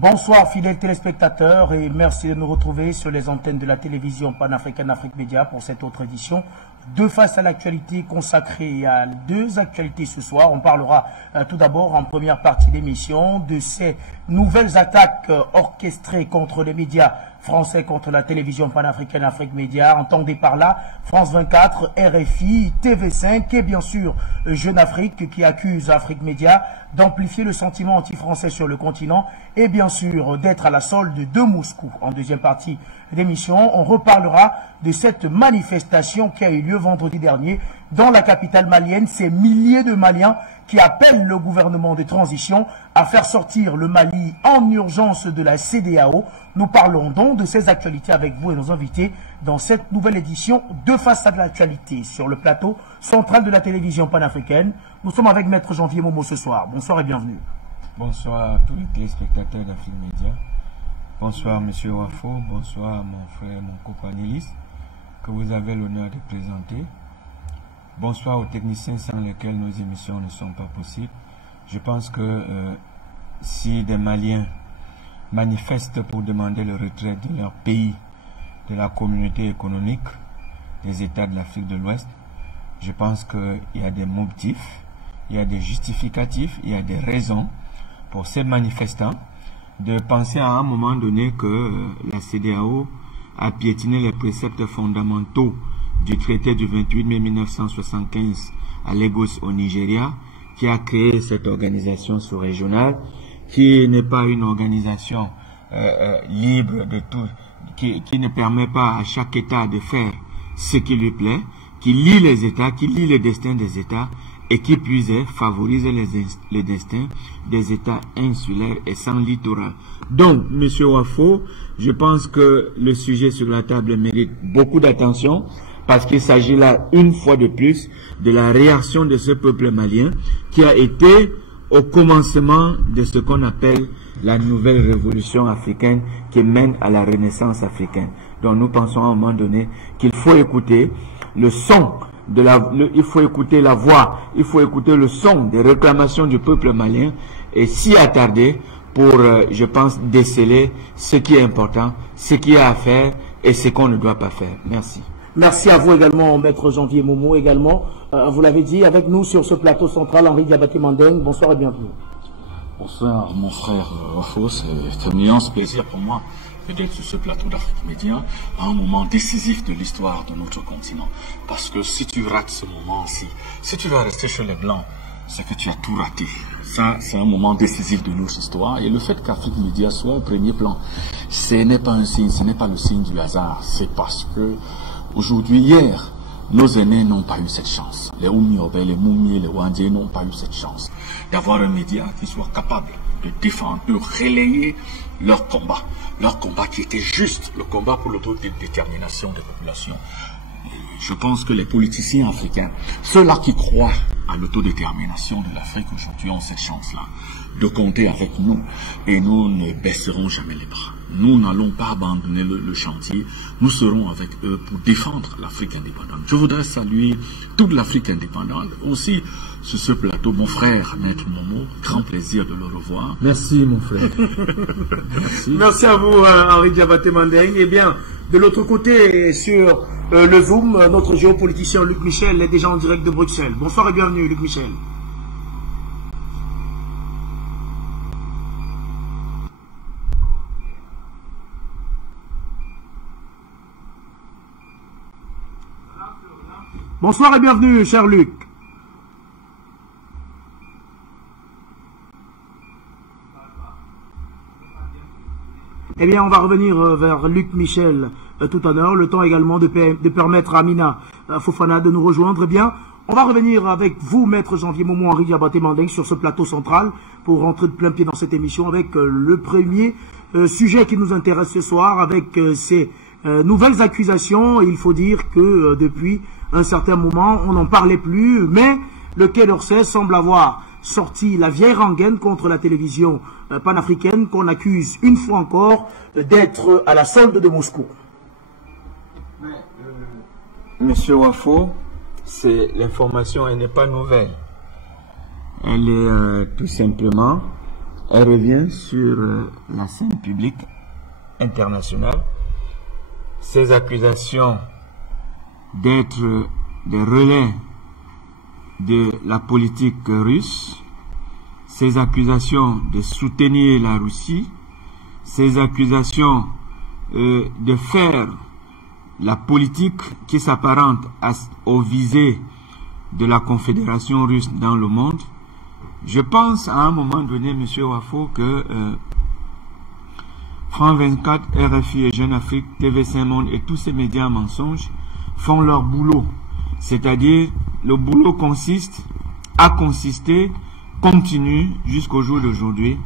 Bonsoir fidèles téléspectateurs et merci de nous retrouver sur les antennes de la télévision panafricaine Afrique Média pour cette autre édition de Face à l'actualité consacrée à deux actualités ce soir. On parlera tout d'abord en première partie d'émission de ces nouvelles attaques orchestrées contre les médias français, contre la télévision panafricaine Afrique Média. Entendez par là France 24, RFI, TV5 et bien sûr Jeune Afrique qui accuse Afrique Média d'amplifier le sentiment anti-français sur le continent et bien sûr d'être à la solde de Moscou. En deuxième partie d'émission, on reparlera de cette manifestation qui a eu lieu vendredi dernier dans la capitale malienne. Ces milliers de Maliens qui appellent le gouvernement de transition à faire sortir le Mali en urgence de la CEDEAO. Nous parlons donc de ces actualités avec vous et nos invités dans cette nouvelle édition de Face à l'actualité sur le plateau central de la télévision panafricaine. Nous sommes avec Maître Janvier Momo ce soir. Bonsoir et bienvenue. Bonsoir à tous les téléspectateurs d'Afrique Média. Bonsoir Monsieur Wafo, bonsoir mon frère, mon copanéliste que vous avez l'honneur de présenter. Bonsoir aux techniciens sans lesquels nos émissions ne sont pas possibles. Je pense que si des Maliens manifestent pour demander le retrait de leur pays, de la communauté économique des États de l'Afrique de l'Ouest, je pense qu'il y a des motifs, il y a des justificatifs, il y a des raisons pour ces manifestants de penser à un moment donné que la CEDEAO a piétiné les préceptes fondamentaux du traité du 28 mai 1975 à Lagos au Nigeria, qui a créé cette organisation sous-régionale, qui n'est pas une organisation libre de tout, qui ne permet pas à chaque État de faire ce qui lui plaît, qui lie les États, qui lie le destin des États, et qui puisse favoriser les destins des États insulaires et sans littoral. Donc, Monsieur Wafo, je pense que le sujet sur la table mérite beaucoup d'attention, parce qu'il s'agit là, une fois de plus, de la réaction de ce peuple malien qui a été au commencement de ce qu'on appelle la nouvelle révolution africaine qui mène à la renaissance africaine. Donc nous pensons à un moment donné qu'il faut écouter le son il faut écouter la voix, il faut écouter le son des réclamations du peuple malien et s'y attarder pour, je pense, déceler ce qui est important, ce qui est à faire et ce qu'on ne doit pas faire. Merci. Merci à vous également, Maître Janvier Momo également. Vous l'avez dit, avec nous sur ce plateau central, Henri Diabaté Mandeng. Bonsoir et bienvenue. Bonsoir, mon frère Wafo. C'est un immense plaisir pour moi d'être sur ce plateau d'Afrique Média à un moment décisif de l'histoire de notre continent. Parce que si tu rates ce moment-ci, si tu vas rester chez les Blancs, c'est que tu as tout raté. Ça, c'est un moment décisif de notre histoire. Et le fait qu'Afrique Média soit au premier plan, ce n'est pas un signe, ce n'est pas le signe du hasard. C'est parce que aujourd'hui, hier, nos aînés n'ont pas eu cette chance. Les Oumiobe, les Moumi, les Wandé n'ont pas eu cette chance d'avoir un média qui soit capable de défendre, de relayer leur combat qui était juste, le combat pour l'autodétermination des populations. Je pense que les politiciens africains, ceux-là qui croient à l'autodétermination de l'Afrique aujourd'hui, ont cette chance-là de compter avec nous et nous ne baisserons jamais les bras. Nous n'allons pas abandonner le chantier, nous serons avec eux pour défendre l'Afrique indépendante. Je voudrais saluer toute l'Afrique indépendante, aussi sur ce plateau, mon frère, Maître Momo, grand plaisir de le revoir. Merci mon frère. Merci. Merci à vous Henri Diabaté Mandeng. Eh bien, de l'autre côté, sur le Zoom, notre géopoliticien Luc Michel est déjà en direct de Bruxelles. Bonsoir et bienvenue Luc Michel. Bonsoir et bienvenue, cher Luc. Eh bien, on va revenir vers Luc Michel tout à l'heure. Le temps également de permettre à Amina Fofana de nous rejoindre. Eh bien, on va revenir avec vous, Maître Janvier Momo, Henri Diabaté Mandeng, sur ce plateau central pour rentrer de plein pied dans cette émission avec le premier sujet qui nous intéresse ce soir, avec ces nouvelles accusations. Il faut dire que depuis un certain moment, on n'en parlait plus, mais le Quai d'Orsay semble avoir sorti la vieille rengaine contre la télévision panafricaine qu'on accuse une fois encore d'être à la solde de Moscou. Monsieur Wafo, l'information, elle n'est pas nouvelle. Elle est tout simplement elle revient sur la scène publique internationale. Ces accusations d'être des relais de la politique russe, ces accusations de soutenir la Russie, ces accusations de faire la politique qui s'apparente aux visées de la Confédération russe dans le monde. Je pense à un moment donné, M. Wafo, que France 24, RFI et Jeune Afrique, TV5 Monde et tous ces médias mensonges font leur boulot. C'est-à-dire, le boulot continue jusqu'au jour d'aujourd'hui,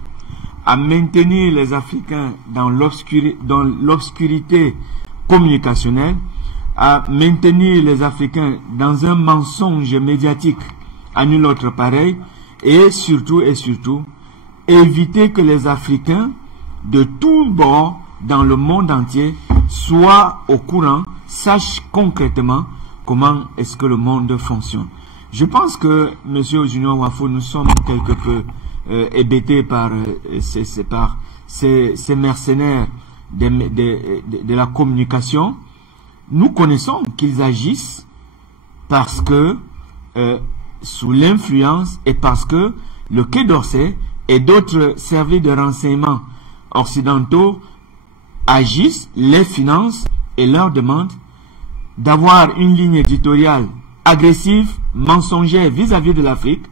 à maintenir les Africains dans l'obscurité communicationnelle, à maintenir les Africains dans un mensonge médiatique à nul autre pareil, et surtout, éviter que les Africains de tous bords dans le monde entier soient au courant, sachent concrètement comment est-ce que le monde fonctionne. Je pense que, M. Junior Wafo, nous sommes quelque peu hébétés par ces mercenaires de la communication. Nous connaissons qu'ils agissent parce que, sous l'influence et parce que le Quai d'Orsay et d'autres services de renseignement occidentaux agissent, les financent et leur demandent d'avoir une ligne éditoriale agressive, mensongère vis-à-vis de l'Afrique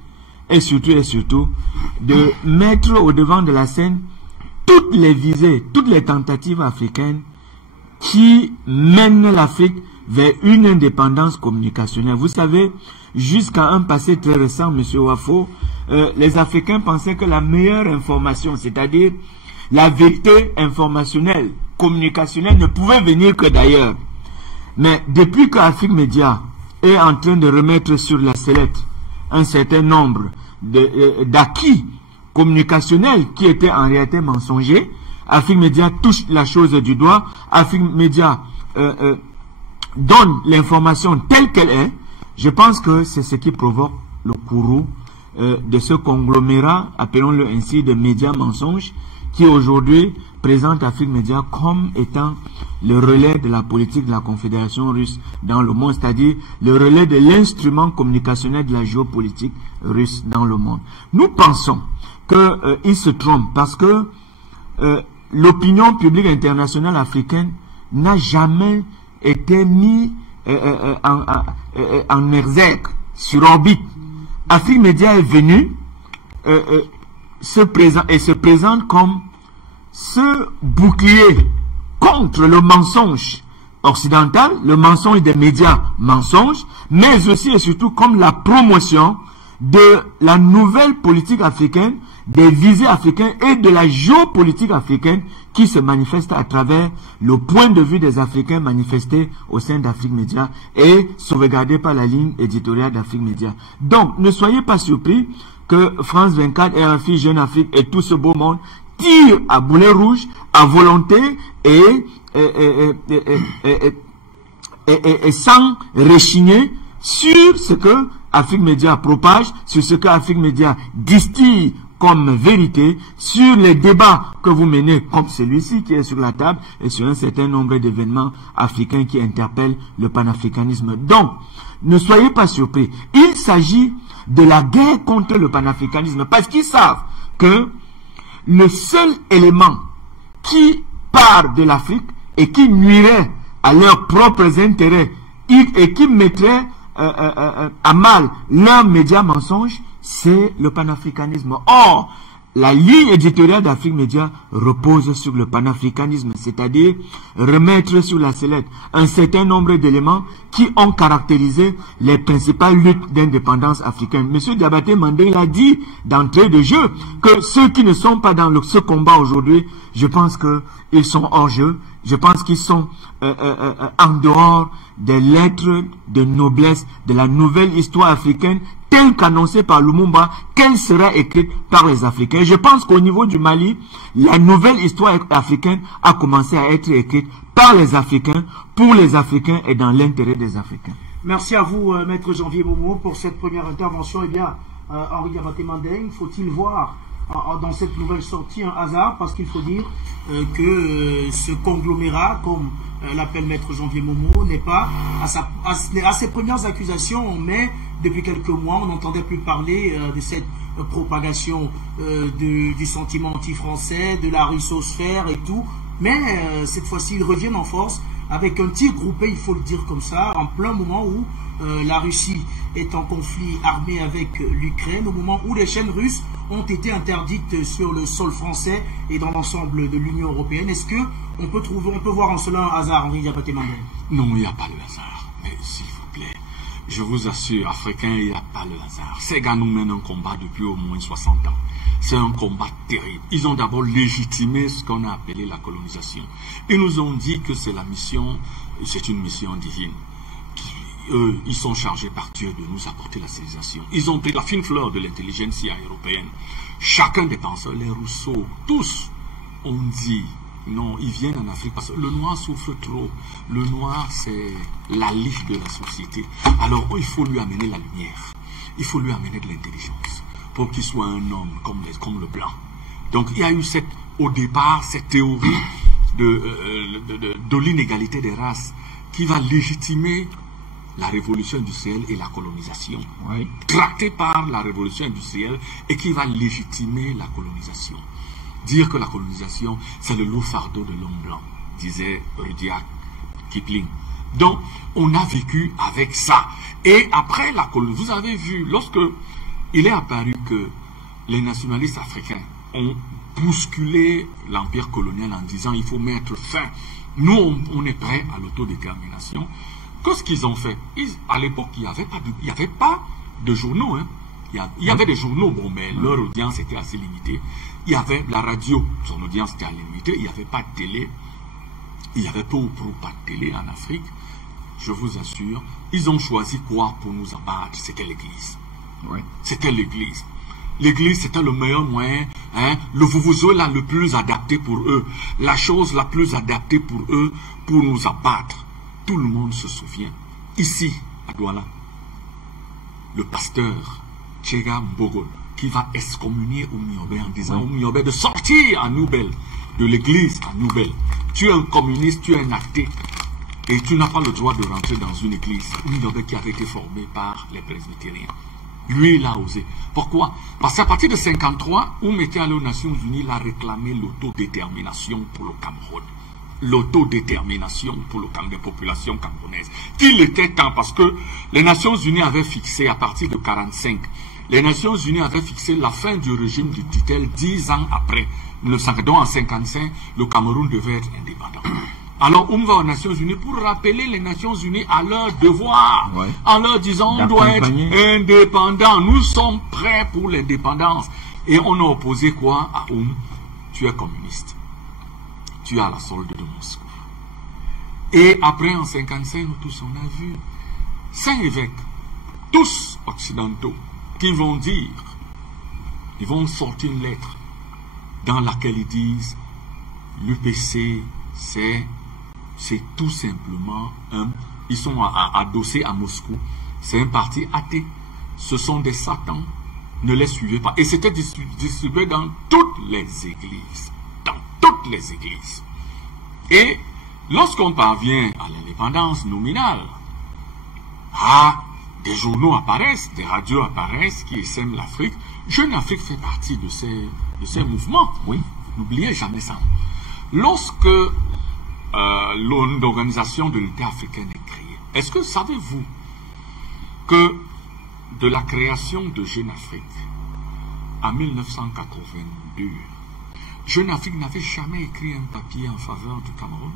et surtout de mettre au devant de la scène toutes les visées, toutes les tentatives africaines qui mènent l'Afrique vers une indépendance communicationnelle. Vous savez, jusqu'à un passé très récent, M. Wafo, les Africains pensaient que la meilleure information, c'est-à-dire la vérité informationnelle, communicationnelle, ne pouvait venir que d'ailleurs. Mais depuis qu'Afrique Média est en train de remettre sur la sellette un certain nombre d'acquis communicationnels qui étaient en réalité mensongers, Afrique Média touche la chose du doigt, Afrique Média donne l'information telle qu'elle est. Je pense que c'est ce qui provoque le courroux de ce conglomérat, appelons-le ainsi, de médias mensonges, qui aujourd'hui présente Afrique Média comme étant le relais de la politique de la Confédération russe dans le monde, c'est-à-dire le relais de l'instrument communicationnel de la géopolitique russe dans le monde. Nous pensons qu'il se trompe parce que l'opinion publique internationale africaine n'a jamais été mise en exergue, sur orbite. Afrique Média est venu se présente comme ce bouclier contre le mensonge occidental, le mensonge des médias mensonges, mais aussi et surtout comme la promotion de la nouvelle politique africaine, des visées africaines et de la géopolitique africaine qui se manifeste à travers le point de vue des Africains manifesté au sein d'Afrique Média et sauvegardé par la ligne éditoriale d'Afrique Média. Donc, ne soyez pas surpris que France 24, RFI, Jeune Afrique et tout ce beau monde tirent à boulet rouge, à volonté et sans rechigner sur ce que Afrique Média propage, sur ce que Afrique Média distille comme vérité, sur les débats que vous menez comme celui-ci qui est sur la table et sur un certain nombre d'événements africains qui interpellent le panafricanisme. Donc, ne soyez pas surpris. Il s'agit de la guerre contre le panafricanisme parce qu'ils savent que le seul élément qui part de l'Afrique et qui nuirait à leurs propres intérêts et qui mettrait à mal leurs médias mensonges, c'est le panafricanisme. Or, la ligne éditoriale d'Afrique Média repose sur le panafricanisme, c'est-à-dire remettre sur la sellette un certain nombre d'éléments qui ont caractérisé les principales luttes d'indépendance africaine. M. Diabaté Mandela a dit d'entrée de jeu que ceux qui ne sont pas dans ce combat aujourd'hui, je pense qu'ils sont hors jeu, je pense qu'ils sont en dehors des lettres de noblesse de la nouvelle histoire africaine telle qu'annoncée par Lumumba, qu'elle sera écrite par les Africains. Je pense qu'au niveau du Mali, la nouvelle histoire africaine a commencé à être écrite par les Africains, pour les Africains et dans l'intérêt des Africains. Merci à vous, Maître Janvier Momo, pour cette première intervention. Eh bien, Henri Diabaté Mandela, faut-il voir dans cette nouvelle sortie un hasard, parce qu'il faut dire que ce conglomérat, comme l'appelle Maître Janvier Momo, n'est pas à ses premières accusations, mais depuis quelques mois, on n'entendait plus parler de cette propagation du sentiment anti-français, de la russosphère et tout. Mais cette fois-ci, ils reviennent en force avec un tir groupé, il faut le dire comme ça, en plein moment où la Russie est en conflit armé avec l'Ukraine, au moment où les chaînes russes ont été interdites sur le sol français et dans l'ensemble de l'Union européenne. Est-ce que on peut voir en cela un hasard, Henri Diabaté Mandel? Non, il n'y a pas de hasard. Mais s'il vous plaît, je vous assure, Africains, il n'y a pas de hasard. Ces gars nous mènent un combat depuis au moins 60 ans. C'est un combat terrible. Ils ont d'abord légitimé ce qu'on a appelé la colonisation. Ils nous ont dit que c'est la mission, c'est une mission divine. Eux, ils sont chargés par Dieu de nous apporter la civilisation. Ils ont pris la fine fleur de l'intelligentsia européenne. Chacun des penseurs, les Rousseau, tous ont dit, non, ils viennent en Afrique parce que le noir souffre trop. Le noir, c'est la liche de la société. Alors, il faut lui amener la lumière. Il faut lui amener de l'intelligence pour qu'il soit un homme comme le blanc. Donc, il y a eu au départ cette théorie de l'inégalité des races qui va légitimer la révolution industrielle et la colonisation, oui, tractée par la révolution industrielle et qui va légitimer la colonisation. Dire que la colonisation, c'est le lourd fardeau de l'homme blanc, disait Rudyard Kipling. Donc, on a vécu avec ça. Et après la colonisation, vous avez vu, lorsque il est apparu que les nationalistes africains ont bousculé l'empire colonial en disant il faut mettre fin, nous on est prêts à l'autodétermination. Qu'est-ce qu'ils ont fait? À l'époque, il n'y avait pas de journaux. Hein. Il y avait des journaux, bon, mais leur audience était assez limitée. Il y avait la radio, son audience était limitée. Il n'y avait pas de télé. Il n'y avait peu ou prou pas de télé en Afrique. Je vous assure, ils ont choisi quoi pour nous abattre? C'était l'Église. Oui. C'était l'Église. L'Église, c'était le meilleur moyen, hein, le vouvouzoué là le plus adapté pour eux, la chose la plus adaptée pour eux, pour nous abattre. Tout le monde se souvient. Ici, à Douala, le pasteur Tchega Mbogol, qui va excommunier Oumiobe en disant Oumiobe de sortir à Noubel, de l'église à Noubel. Tu es un communiste, tu es un athée, et tu n'as pas le droit de rentrer dans une église. Oumiobe qui avait été formé par les presbytériens. Lui, il a osé. Pourquoi? Parce qu'à partir de 1953, Oum était allé aux Nations Unies, il a réclamé l'autodétermination pour le Cameroun. L'autodétermination pour le camp des populations camerounaises. Il était temps parce que les Nations Unies avaient fixé à partir de 1945, les Nations Unies avaient fixé la fin du régime du Titel 10 ans après. Donc en 1955, le Cameroun devait être indépendant. Alors on va aux Nations Unies pour rappeler les Nations Unies à leur devoir, en leur disant on doit être indépendant, nous sommes prêts pour l'indépendance. Et on a opposé quoi à Oum? Tu es communiste. Tu as la solde de Moscou. Et après, en 1955, nous tous, on a vu 5 évêques, tous occidentaux, qui vont dire, ils vont sortir une lettre dans laquelle ils disent l'UPC, c'est tout simplement ils sont adossés à Moscou, c'est un parti athée, ce sont des satans, ne les suivez pas. Et c'était distribué dans toutes les églises. Toutes les églises. Et lorsqu'on parvient à l'indépendance nominale, des journaux apparaissent, des radios apparaissent qui essaiment l'Afrique. Jeune Afrique fait partie de ces mouvements. Oui, n'oubliez jamais ça. Lorsque l'organisation de l'unité africaine est créée, est-ce que savez-vous que de la création de Jeune Afrique en 1982, Jeune Afrique n'avait jamais écrit un papier en faveur du Cameroun,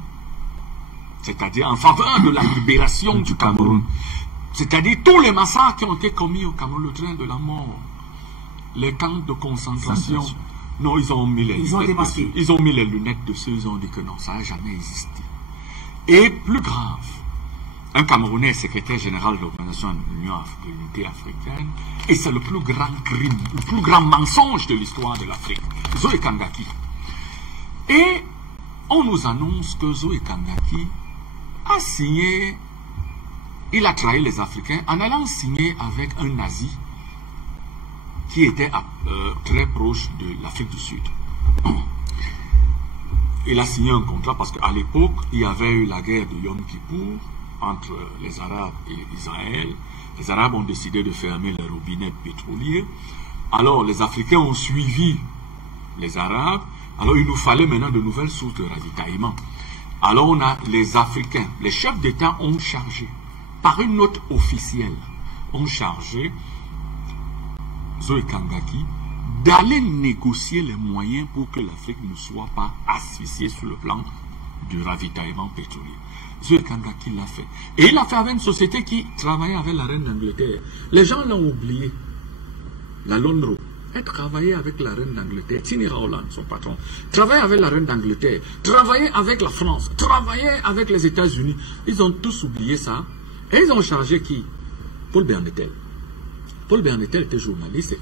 c'est-à-dire en faveur de la libération du Cameroun, c'est-à-dire tous les massacres qui ont été commis au Cameroun, le train de la mort, les camps de concentration. Non, ils ont mis les lunettes dessus. Ils ont mis les lunettes dessus, ils ont dit que non, ça n'a jamais existé. Et plus grave, un Camerounais est secrétaire général de l'Organisation de l'Unité africaine, et c'est le plus grand crime, le plus grand mensonge de l'histoire de l'Afrique. Zoé Kangaki. Et on nous annonce que Zoé Kangaki a signé, il a trahi les Africains en allant signer avec un nazi qui était très proche de l'Afrique du Sud. Il a signé un contrat parce qu'à l'époque, il y avait eu la guerre de Yom Kippour entre les Arabes et Israël. Les Arabes ont décidé de fermer les robinets pétroliers. Alors les Africains ont suivi les Arabes. Alors il nous fallait maintenant de nouvelles sources de ravitaillement. Alors on a les Africains, les chefs d'État ont chargé, par une note officielle, ont chargé Zoé Kangaki d'aller négocier les moyens pour que l'Afrique ne soit pas asphyxiée sur le plan du ravitaillement pétrolier. Zoé Kangaki l'a fait. Et il l'a fait avec une société qui travaillait avec la reine d'Angleterre. Les gens l'ont oublié. La Lonro. Elle travaillait avec la reine d'Angleterre. Tinira Holland, son patron. Travaillait avec la reine d'Angleterre. Travaillait avec la France. Travaillait avec les États-Unis. Ils ont tous oublié ça. Et ils ont chargé qui? Paul Bernetel. Paul Bernetel était journaliste.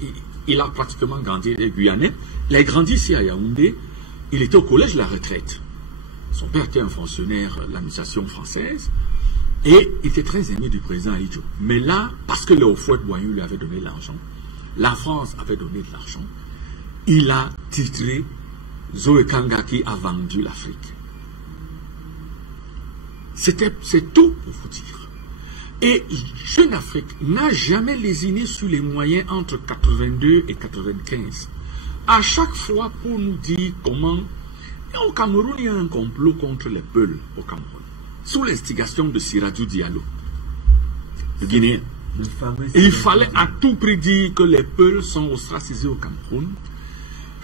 Il a pratiquement grandi, il est guyanais. Il a grandi ici à Yaoundé. Il était au collège de la retraite. Son père était un fonctionnaire de l'administration française. Et il était très aimé du président Ahidjo. Mais là, parce que le Houphouët-Boigny lui avait donné l'argent, la France avait donné de l'argent, il a titré Zoé Kangaki a vendu l'Afrique. C'est tout pour vous dire. Et Jeune Afrique n'a jamais lésiné sur les moyens entre 82 et 95. À chaque fois pour nous dire comment, au Cameroun, il y a un complot contre les Peuls au Cameroun, sous l'instigation de Siradou Diallo, le Guinéen. Il fallait à tout prix dire que les Peuls sont ostracisés au Cameroun.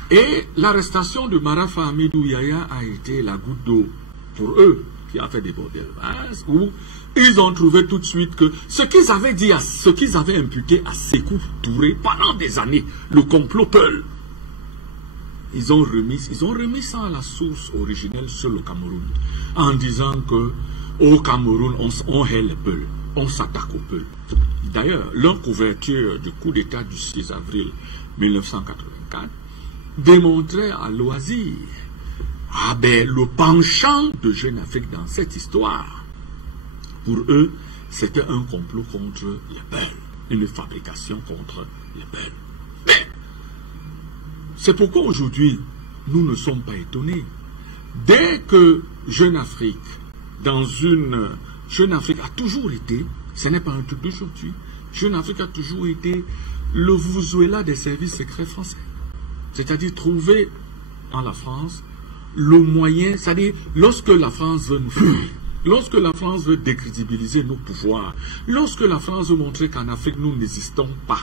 Et l'arrestation de Marafa Hamidou Yaya a été la goutte d'eau pour eux, qui a fait déborder le vase, où ils ont trouvé tout de suite que ce qu'ils avaient dit, ce qu'ils avaient imputé à Sékou Touré pendant des années, le complot Peul, ils ont remis ça à la source originelle sur le Cameroun, en disant que au Cameroun, on hait les Peuls, on s'attaque aux Peuls. D'ailleurs, leur couverture du coup d'État du 6 avril 1984 démontrait à loisir le penchant de Jeune Afrique dans cette histoire. Pour eux, c'était un complot contre les Peuls, une fabrication contre les Peuls. Mais c'est pourquoi aujourd'hui, nous ne sommes pas étonnés. Dès que Jeune Afrique, Jeune Afrique a toujours été, ce n'est pas un truc d'aujourd'hui, Jeune Afrique a toujours été le Venezuela des services secrets français. C'est-à-dire trouver en la France le moyen, c'est-à-dire lorsque la France veut nous faire, lorsque la France veut décrédibiliser nos pouvoirs, lorsque la France veut montrer qu'en Afrique nous n'existons pas,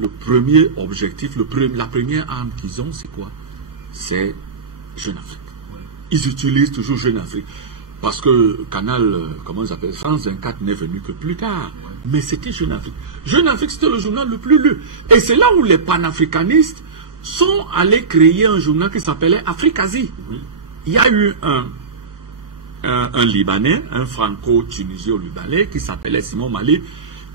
le premier objectif, la première arme qu'ils ont, c'est quoi? C'est Jeune Afrique. Ils utilisent toujours Jeune Afrique. Parce que Canal, comment ils appellent, France 24 n'est venu que plus tard. Mais c'était Jeune Afrique. Jeune Afrique, c'était le journal le plus lu. Et c'est là où les panafricanistes sont allés créer un journal qui s'appelait Afrique-Asie. Il y a eu un Libanais, un franco-tunisio-libanais qui s'appelait Simon Mali,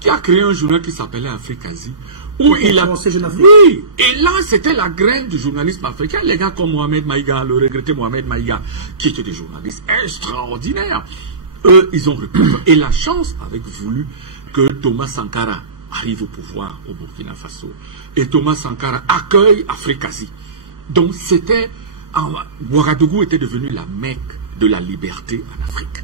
qui a créé un journal qui s'appelait Afrique-Asie. Où il a... Oui, et là c'était la graine du journalisme africain. Les gars comme Mohamed Maïga, le regretté Mohamed Maïga, qui étaient des journalistes extraordinaires, eux ils ont repris. Et la chance avait voulu que Thomas Sankara arrive au pouvoir au Burkina Faso. Et Thomas Sankara accueille Afrique-Asie. Donc c'était... Ouagadougou était devenu la Mecque de la liberté en Afrique.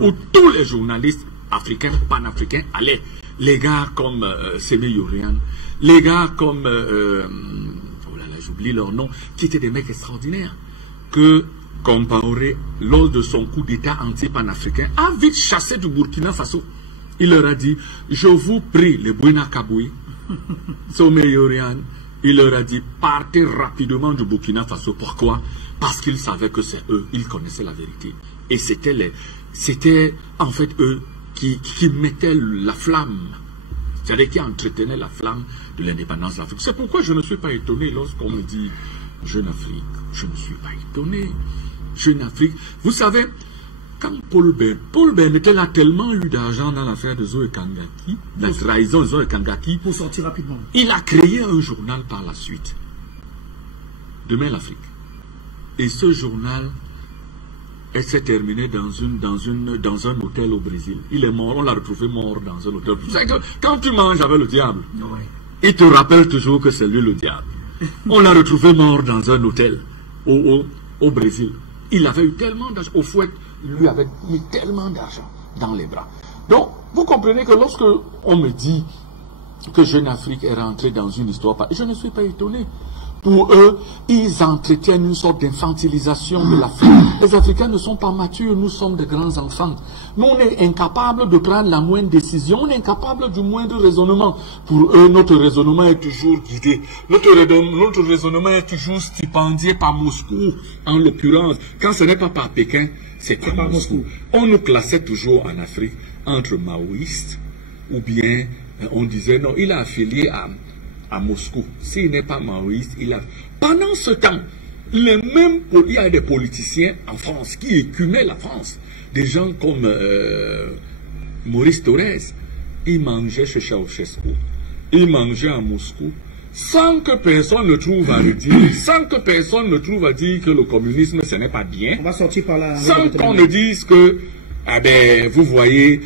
Où tous les journalistes africains, panafricains allaient. Les gars comme Sémé Yorian, les gars comme, j'oublie leur nom, qui étaient des mecs extraordinaires, que Compaoré, lors de son coup d'État anti-panafricain, a vite chassé du Burkina Faso. Il leur a dit, je vous prie, les Bouina Kaboui, Sémé Yorian, il leur a dit, partez rapidement du Burkina Faso. Pourquoi? Parce qu'ils savaient que c'est eux, ils connaissaient la vérité. Et c'était en fait eux qui mettaient la flamme, c'est-à-dire qui entretenaient la flamme de l'indépendance de l'Afrique. C'est pourquoi je ne suis pas étonné lorsqu'on me dit Jeune Afrique. Je ne suis pas étonné. Jeune Afrique. Vous savez, quand Paul Bernetel a tellement eu d'argent dans l'affaire de Zoé Kangaki, la trahison de Zoé Kangaki, pour sortir rapidement, il a créé un journal par la suite. Demain l'Afrique. Et ce journal, elle s'est terminée dans un hôtel au Brésil. Il est mort, on l'a retrouvé mort dans un hôtel. C'est que quand tu manges avec le diable, il te rappelle toujours que c'est lui le diable. On l'a retrouvé mort dans un hôtel au Brésil. Il avait eu tellement d'argent. Au fouet, il lui avait mis tellement d'argent dans les bras. Donc, vous comprenez que lorsque on me dit que Jeune Afrique est rentrée dans une histoire, je ne suis pas étonné. Pour eux, ils entretiennent une sorte d'infantilisation de l'Afrique. Les Africains ne sont pas matures, nous sommes des grands enfants. Nous, on est incapables de prendre la moindre décision, on est incapable du moindre raisonnement. Pour eux, notre raisonnement est toujours guidé. Notre raisonnement est toujours stipendié par Moscou, en l'occurrence. Quand ce n'est pas par Pékin, c'est par Moscou. On nous classait toujours en Afrique entre maoïstes, ou bien on disait non, il a affilié à Moscou. S'il n'est pas maoïste, il a... Pendant ce temps, il y a des politiciens en France qui écumaient la France. Des gens comme Maurice Thorez. Il mangeait chez Ceausescu. Il mangeait à Moscou. Sans que personne ne trouve à le dire. Sans que personne ne trouve à dire que le communisme, ce n'est pas bien. On va sortir par là. Sans qu'on ne dise que... Ah ben, vous voyez,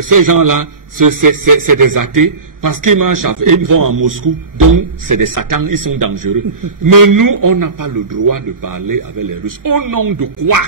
ces gens-là, c'est des athées, parce qu'ils mangent, ils vont à Moscou, donc c'est des satans, ils sont dangereux. Mais nous, on n'a pas le droit de parler avec les Russes. Au nom de quoi?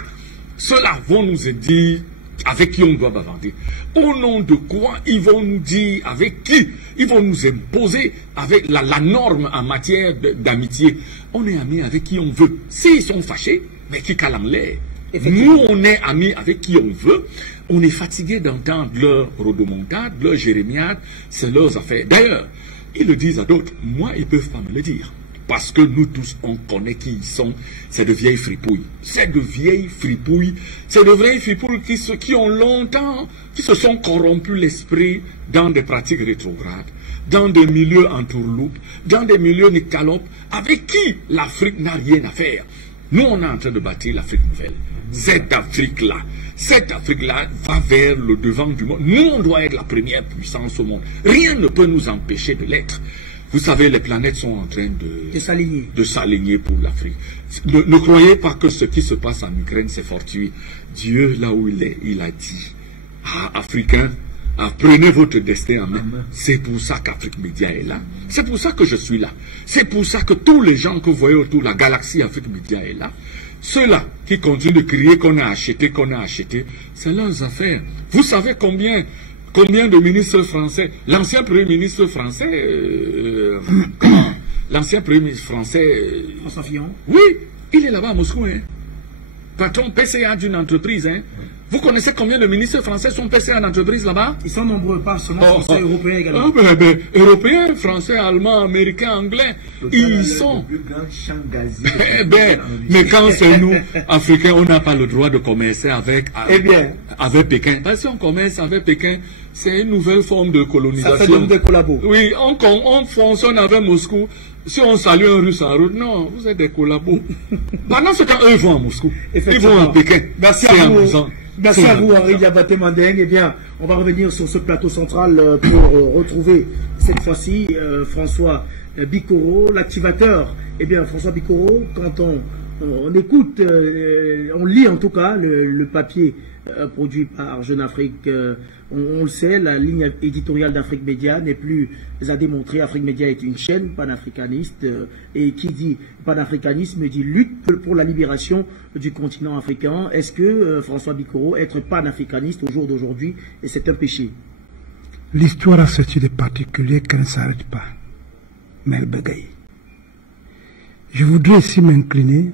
Ceux-là vont nous dire avec qui on doit bavarder. Au nom de quoi ils vont nous dire avec qui? Ils vont nous imposer avec la norme en matière d'amitié. On est amis avec qui on veut. S'ils sont fâchés, mais qui calent l'air. Nous, on est amis avec qui on veut. On est fatigué d'entendre leur rodomontade, leur jérémiade, c'est leurs affaires. D'ailleurs, ils le disent à d'autres. Moi, ils ne peuvent pas me le dire. Parce que nous tous, on connaît qui ils sont. C'est de vieilles fripouilles. C'est de vieilles fripouilles. C'est de vieilles fripouilles qui ont longtemps, qui se sont corrompus l'esprit dans des pratiques rétrogrades, dans des milieux en tourloupe, dans des milieux nicalopes, avec qui l'Afrique n'a rien à faire. Nous, on est en train de bâtir l'Afrique nouvelle. Cette Afrique-là va vers le devant du monde. Nous, on doit être la première puissance au monde. Rien ne peut nous empêcher de l'être. Vous savez, les planètes sont en train de s'aligner pour l'Afrique. Ne croyez pas que ce qui se passe en Ukraine, c'est fortuit. Dieu, là où il est, il a dit, Africains, prenez votre destin en main. C'est pour ça qu'Afrique Média est là. C'est pour ça que je suis là. C'est pour ça que tous les gens que vous voyez autour, la galaxie Afrique Média est là. Ceux-là qui continuent de crier qu'on a acheté, c'est leurs affaires. Vous savez combien de ministres français, l'ancien Premier ministre français, l'ancien Premier ministre français, François Fillon. Oui, il est là-bas à Moscou, hein. Patron PCA d'une entreprise, hein. Vous connaissez combien de ministres français sont PCA d'entreprise là-bas? Ils sont nombreux, pas seulement français, européens également. Européens, français, allemands, américains, anglais, ils sont. Mais quand c'est nous, Africains, on n'a pas le droit de commercer avec Pékin. Parce que si on commerce avec Pékin, c'est une nouvelle forme de colonisation. Ça fait donc des collabos. Oui, on fonctionne avec Moscou. Si on salue un Russe en route, non, vous êtes des collabos. Pendant ce temps, eux, ils vont à Moscou. Ils vont à Pékin. Merci à vous. Merci à vous, Henri Diabaté Mandeng. Eh bien, on va revenir sur ce plateau central pour retrouver cette fois-ci François Bikoro, l'activateur. Eh bien, François Bikoro, quand on écoute, on lit en tout cas le papier produit par Jeune Afrique, on le sait, la ligne éditoriale d'Afrique Média n'est plus à démontrer. Afrique Média est une chaîne panafricaniste et qui dit panafricanisme dit lutte pour la libération du continent africain. Est-ce que François Bikoro, être panafricaniste au jour d'aujourd'hui, c'est un péché? L'histoire a ceci de particulier qu'elle ne s'arrête pas, mais elle bégaye. Je voudrais ici m'incliner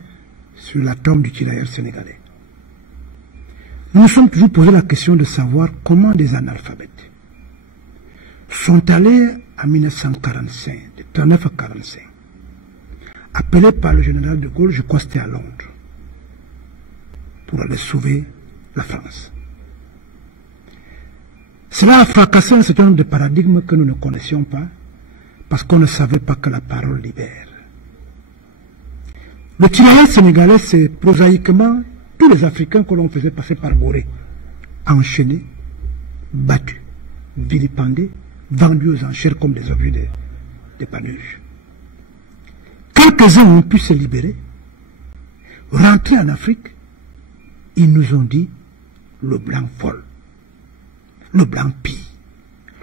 sur la tombe du tirailleur sénégalais. Nous nous sommes toujours posé la question de savoir comment des analphabètes sont allés en 1945, de 1939 à 1945, appelés par le général de Gaulle, je crois que c'était à Londres, pour aller sauver la France. Cela a fracassé un certain nombre de paradigmes que nous ne connaissions pas, parce qu'on ne savait pas que la parole libère. Le tirailleur sénégalais, c'est prosaïquement tous les Africains que l'on faisait passer par Gorée, enchaînés, battus, vilipendés, vendus aux enchères comme des objets d'épanouissement. Quelques-uns ont pu se libérer, rentrer en Afrique, ils nous ont dit le blanc vole, le blanc pille,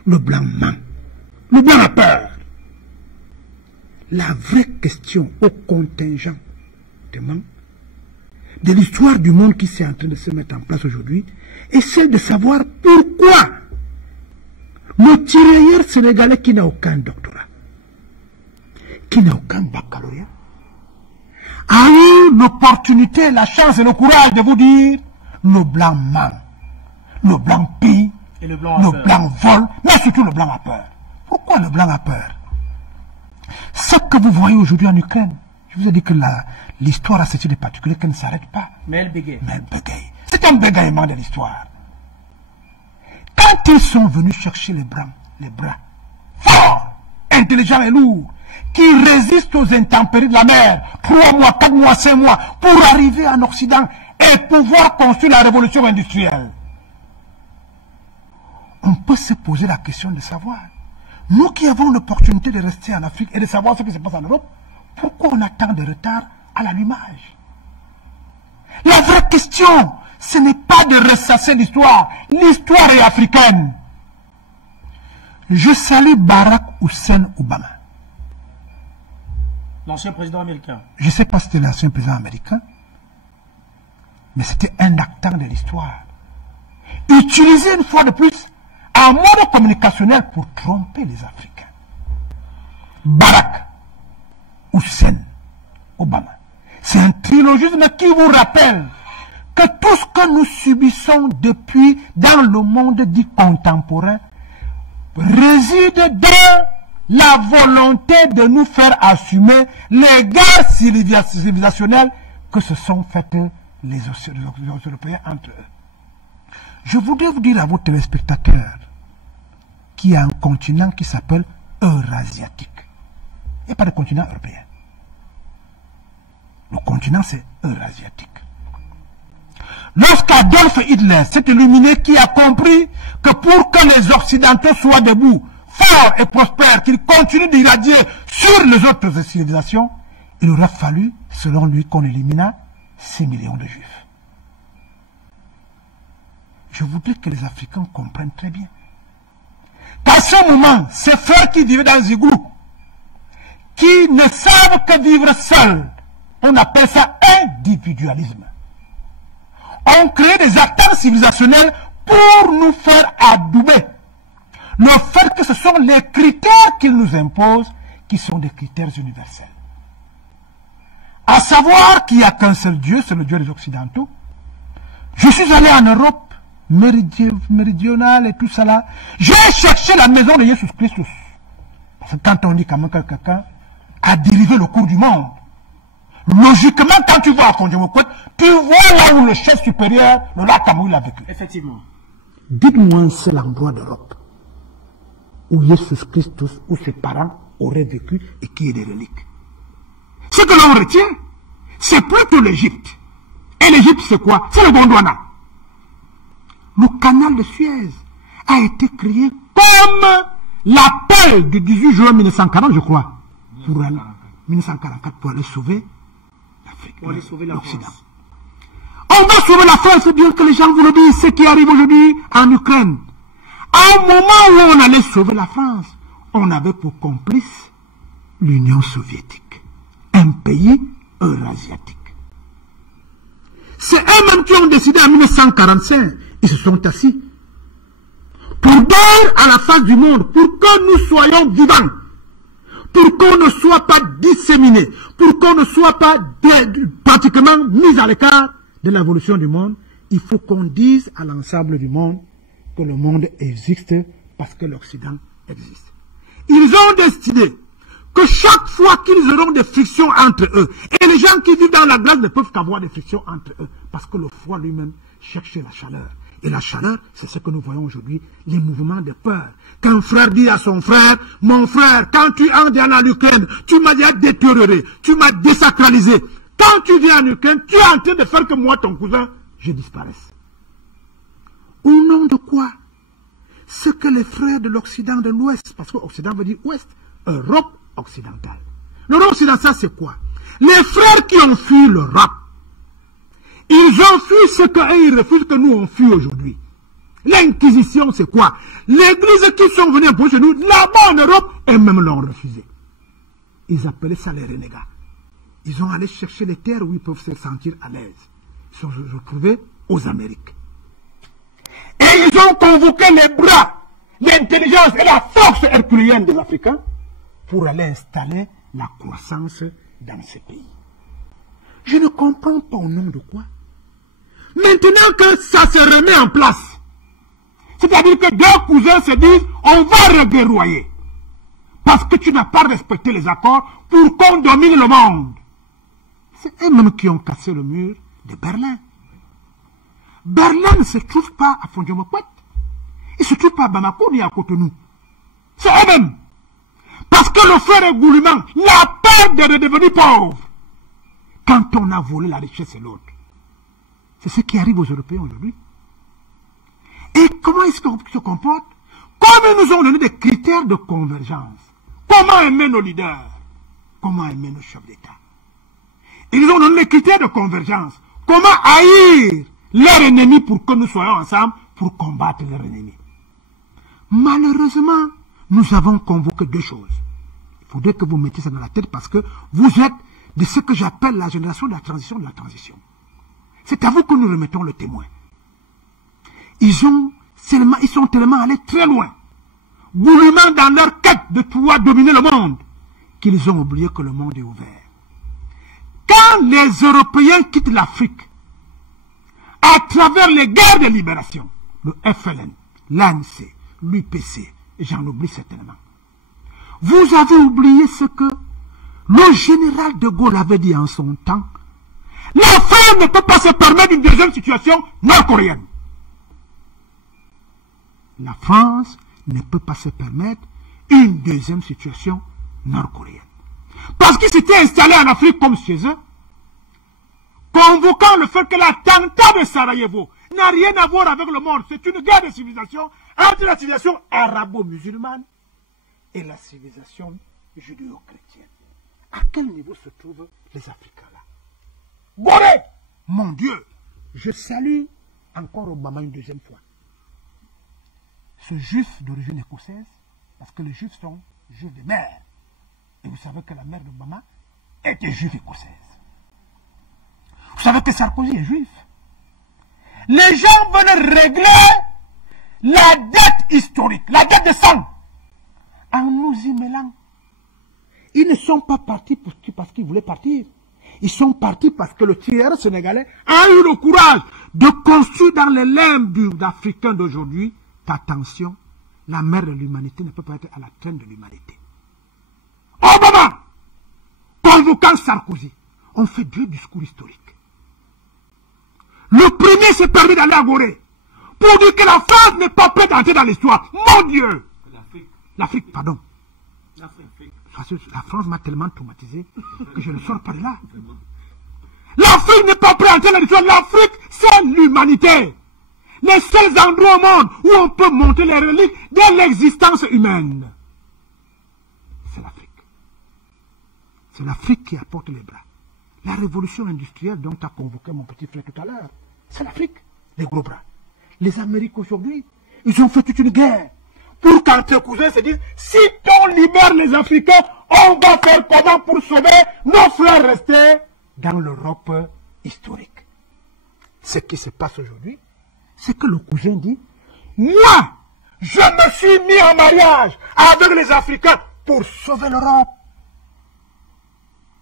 le blanc ment, le blanc a peur. la vraie question au contingent de l'histoire du monde qui est en train de se mettre en place aujourd'hui est celle de savoir pourquoi le tirailleur sénégalais qui n'a aucun doctorat, qui n'a aucun baccalauréat, a eu l'opportunité, la chance et le courage de vous dire le blanc ment, le blanc pille, et le blanc vole, mais surtout le blanc a peur. Pourquoi le blanc a peur? Ce que vous voyez aujourd'hui en Ukraine, je vous ai dit que l'histoire a ceci de particulier qu'elle ne s'arrête pas. Mais elle bégaye. C'est un bégaiement de l'histoire. Quand ils sont venus chercher les bras forts, intelligents et lourds, qui résistent aux intempéries de la mer, 3 mois, 4 mois, 5 mois, pour arriver en Occident et pouvoir construire la révolution industrielle, on peut se poser la question de savoir, nous qui avons l'opportunité de rester en Afrique et de savoir ce qui se passe en Europe, pourquoi on a tant de retard à l'allumage? La vraie question, ce n'est pas de ressasser l'histoire. L'histoire est africaine. Je salue Barack Hussein Obama. L'ancien président américain. Je ne sais pas si c'était l'ancien président américain, mais c'était un acteur de l'histoire. Utilisé une fois de plus un mode communicationnel pour tromper les Africains. Barack Hussein Obama. C'est un trilogisme qui vous rappelle que tout ce que nous subissons depuis dans le monde dit contemporain réside dans la volonté de nous faire assumer les guerres civilisationnelles que se sont faites les Européens entre eux. Je voudrais vous dire à vos téléspectateurs qu'il y a un continent qui s'appelle Eurasiatique. Il n'y a pas de continent européen. Le continent, c'est Eurasiatique. Lorsqu'Adolf Hitler s'est illuminé, qui a compris que pour que les Occidentaux soient debout, forts et prospères, qu'ils continuent d'irradier sur les autres civilisations, il aurait fallu, selon lui, qu'on éliminât 6 millions de Juifs. Je voudrais que les Africains comprennent très bien qu'à ce moment, ces frères qui vivaient dans les igloos, qui ne savent que vivre seuls, on appelle ça individualisme. On crée des acteurs civilisationnels pour nous faire adouber le fait que ce sont les critères qu'ils nous imposent qui sont des critères universels. À savoir qu'il n'y a qu'un seul Dieu, c'est le Dieu des Occidentaux. Je suis allé en Europe méridionale et tout ça là. J'ai cherché la maison de Jésus Christ. Parce que quand on dit quand même que quelqu'un a dirigé le cours du monde, logiquement, quand tu vas à Fondjomokwet, tu vois là où le chef supérieur, le lac Cameroun, a vécu. Effectivement. Dites-moi un seul endroit d'Europe où Jésus Christus, où ses parents auraient vécu et qui est des reliques. Ce que l'on retient, c'est plutôt l'Égypte. Et l'Égypte, c'est quoi? C'est le Gondwana. Le canal de Suez a été créé comme l'appel du 18 juin 1940, je crois, pour aller, 1944, pour aller sauver l'Afrique, pour aller sauver l'Occident. On va sauver la France, c'est bien que les gens vous le disent, ce qui arrive aujourd'hui en Ukraine. À un moment où on allait sauver la France, on avait pour complice l'Union soviétique, un pays eurasiatique. C'est eux-mêmes qui ont décidé en 1945, ils se sont assis pour dire à la face du monde, pour que nous soyons vivants, pour qu'on ne soit pas disséminés, pour qu'on ne soit pas pratiquement mis à l'écart de l'évolution du monde, il faut qu'on dise à l'ensemble du monde que le monde existe parce que l'Occident existe. Ils ont décidé que chaque fois qu'ils auront des frictions entre eux, et les gens qui vivent dans la glace ne peuvent qu'avoir des frictions entre eux, parce que le froid lui-même cherche la chaleur. Et la chaleur, c'est ce que nous voyons aujourd'hui, les mouvements de peur. Qu'un frère dit à son frère, mon frère, quand tu entres en Ukraine, tu m'as déjà détérioré, tu m'as désacralisé. Quand tu viens en Ukraine, tu es en train de faire que moi, ton cousin, je disparaisse. Au nom de quoi? Ce que les frères de l'Occident, de l'Ouest, parce que Occident veut dire Ouest, Europe occidentale. L'Europe occidentale, c'est quoi? Les frères qui ont fui l'Europe, ils ont fui ce qu'eux, ils refusent que nous on fuit aujourd'hui. L'Inquisition, c'est quoi? L'Église qui sont venus pour chez nous, là-bas en Europe, et même l'ont refusé. Ils appelaient ça les renégats. Ils ont allé chercher les terres où ils peuvent se sentir à l'aise. Ils se sont retrouvés aux Amériques. Et ils ont convoqué les bras, l'intelligence et la force herculéenne des Africains pour aller installer la croissance dans ces pays. Je ne comprends pas au nom de quoi. Maintenant que ça se remet en place, c'est-à-dire que deux cousins se disent on va reguerroyer parce que tu n'as pas respecté les accords pour qu'on domine le monde. C'est eux-mêmes qui ont cassé le mur de Berlin. Berlin ne se trouve pas à Fondiomokwet. Il ne se trouve pas à Bamako ni à Cotonou. C'est eux-mêmes. Parce que le frère Gouliman, la peur de redevenir pauvre. Quand on a volé la richesse de l'autre. C'est ce qui arrive aux Européens aujourd'hui. Et comment est-ce qu'ils se comportent? Comme ils nous ont donné des critères de convergence. Comment aimer nos leaders? Comment aimer nos chefs d'État? Ils nous ont donné des critères de convergence. Comment haïr leur ennemi pour que nous soyons ensemble pour combattre leur ennemi? Malheureusement, nous avons convoqué deux choses. Il faudrait que vous mettiez ça dans la tête parce que vous êtes de ce que j'appelle la génération de la transition. C'est à vous que nous remettons le témoin. Ils sont tellement allés très loin, goulûment dans leur quête de pouvoir dominer le monde, qu'ils ont oublié que le monde est ouvert. Quand les Européens quittent l'Afrique, à travers les guerres de libération, le FLN, l'ANC, l'UPC, j'en oublie certainement, vous avez oublié ce que le général de Gaulle avait dit en son temps. La France ne peut pas se permettre une deuxième situation nord-coréenne. La France ne peut pas se permettre une deuxième situation nord-coréenne. Parce qu'ils s'étaient installés en Afrique comme chez eux, convoquant le fait que l'attentat de Sarajevo n'a rien à voir avec le monde. C'est une guerre de civilisation entre la civilisation arabo-musulmane et la civilisation judéo-chrétienne. À quel niveau se trouvent les Africains là? Boré! Mon Dieu! Je salue encore Obama une deuxième fois. Ce juif d'origine écossaise, parce que les juifs sont juifs de mère. Et vous savez que la mère d'Obama était juive écossaise. Vous savez que Sarkozy est juif. Les gens veulent régler la dette historique, la dette de sang, en nous y mêlant. Ils ne sont pas partis parce qu'ils voulaient partir. Ils sont partis parce que le tireur sénégalais a eu le courage de construire dans les limbes d'Africains d'aujourd'hui. Attention, la mère de l'humanité ne peut pas être à la traîne de l'humanité. Obama, convoquant Sarkozy, on fait deux discours historiques. Le premier s'est permis d'aller à Gorée pour dire que la France n'est pas prête à entrer dans l'histoire. Mon Dieu! L'Afrique, pardon. La France m'a tellement traumatisé que je ne sors pas de là. L'Afrique n'est pas prête à entrer dans l'histoire. L'Afrique, c'est l'humanité. Les seuls endroits au monde où on peut monter les reliques de l'existence humaine. C'est l'Afrique. C'est l'Afrique qui apporte les bras. La révolution industrielle dont a convoqué mon petit frère tout à l'heure, c'est l'Afrique, les gros bras. Les Amériques aujourd'hui, ils ont fait toute une guerre pour quand tes cousins se disent, si on libère les Africains, on va faire comment pour sauver nos frères restés dans l'Europe historique. Ce qui se passe aujourd'hui, c'est que le cousin dit, moi, je me suis mis en mariage avec les Africains pour sauver l'Europe.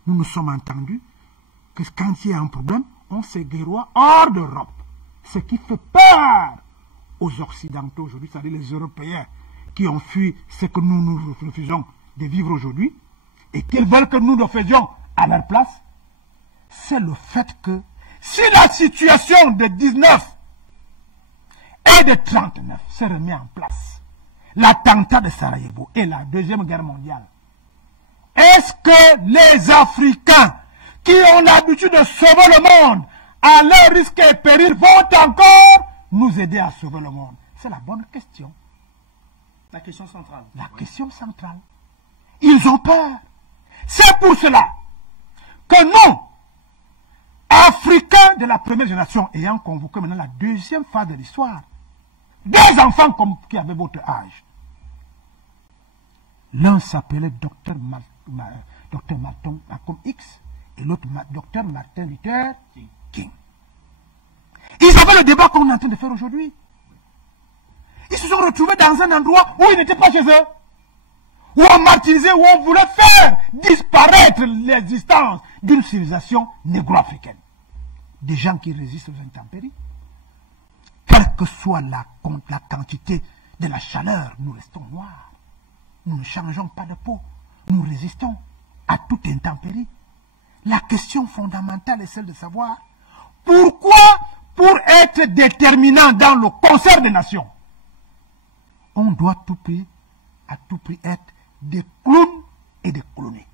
Nous nous sommes entendus que quand il y a un problème, on se guerroie hors d'Europe. Ce qui fait peur aux Occidentaux aujourd'hui, c'est-à-dire les Européens qui ont fui ce que nous refusons de vivre aujourd'hui et qu'ils veulent que nous le faisions à leur place, c'est le fait que si la situation de 19 et de 39 se remet en place, l'attentat de Sarajevo et la Deuxième Guerre mondiale, est-ce que les Africains qui ont l'habitude de sauver le monde à leur risque et péril vont encore nous aider à sauver le monde? C'est la bonne question. La question centrale. La question centrale. Ils ont peur. C'est pour cela que nous, Africains de la première génération, ayant convoqué maintenant la deuxième phase de l'histoire, des enfants qui avaient votre âge. L'un s'appelait Dr docteur Malcolm X, et l'autre docteur Martin Luther King. Ils avaient le débat qu'on est en train de faire aujourd'hui. Ils se sont retrouvés dans un endroit où ils n'étaient pas chez eux. Où on martyrisait, où on voulait faire disparaître l'existence d'une civilisation négro-africaine. Des gens qui résistent aux intempéries. Quelle que soit la quantité de la chaleur, nous restons noirs. Nous ne changeons pas de peau. Nous résistons à toute intempérie. La question fondamentale est celle de savoir pourquoi, pour être déterminant dans le concert des nations, on doit à tout prix être des clowns et des clonés.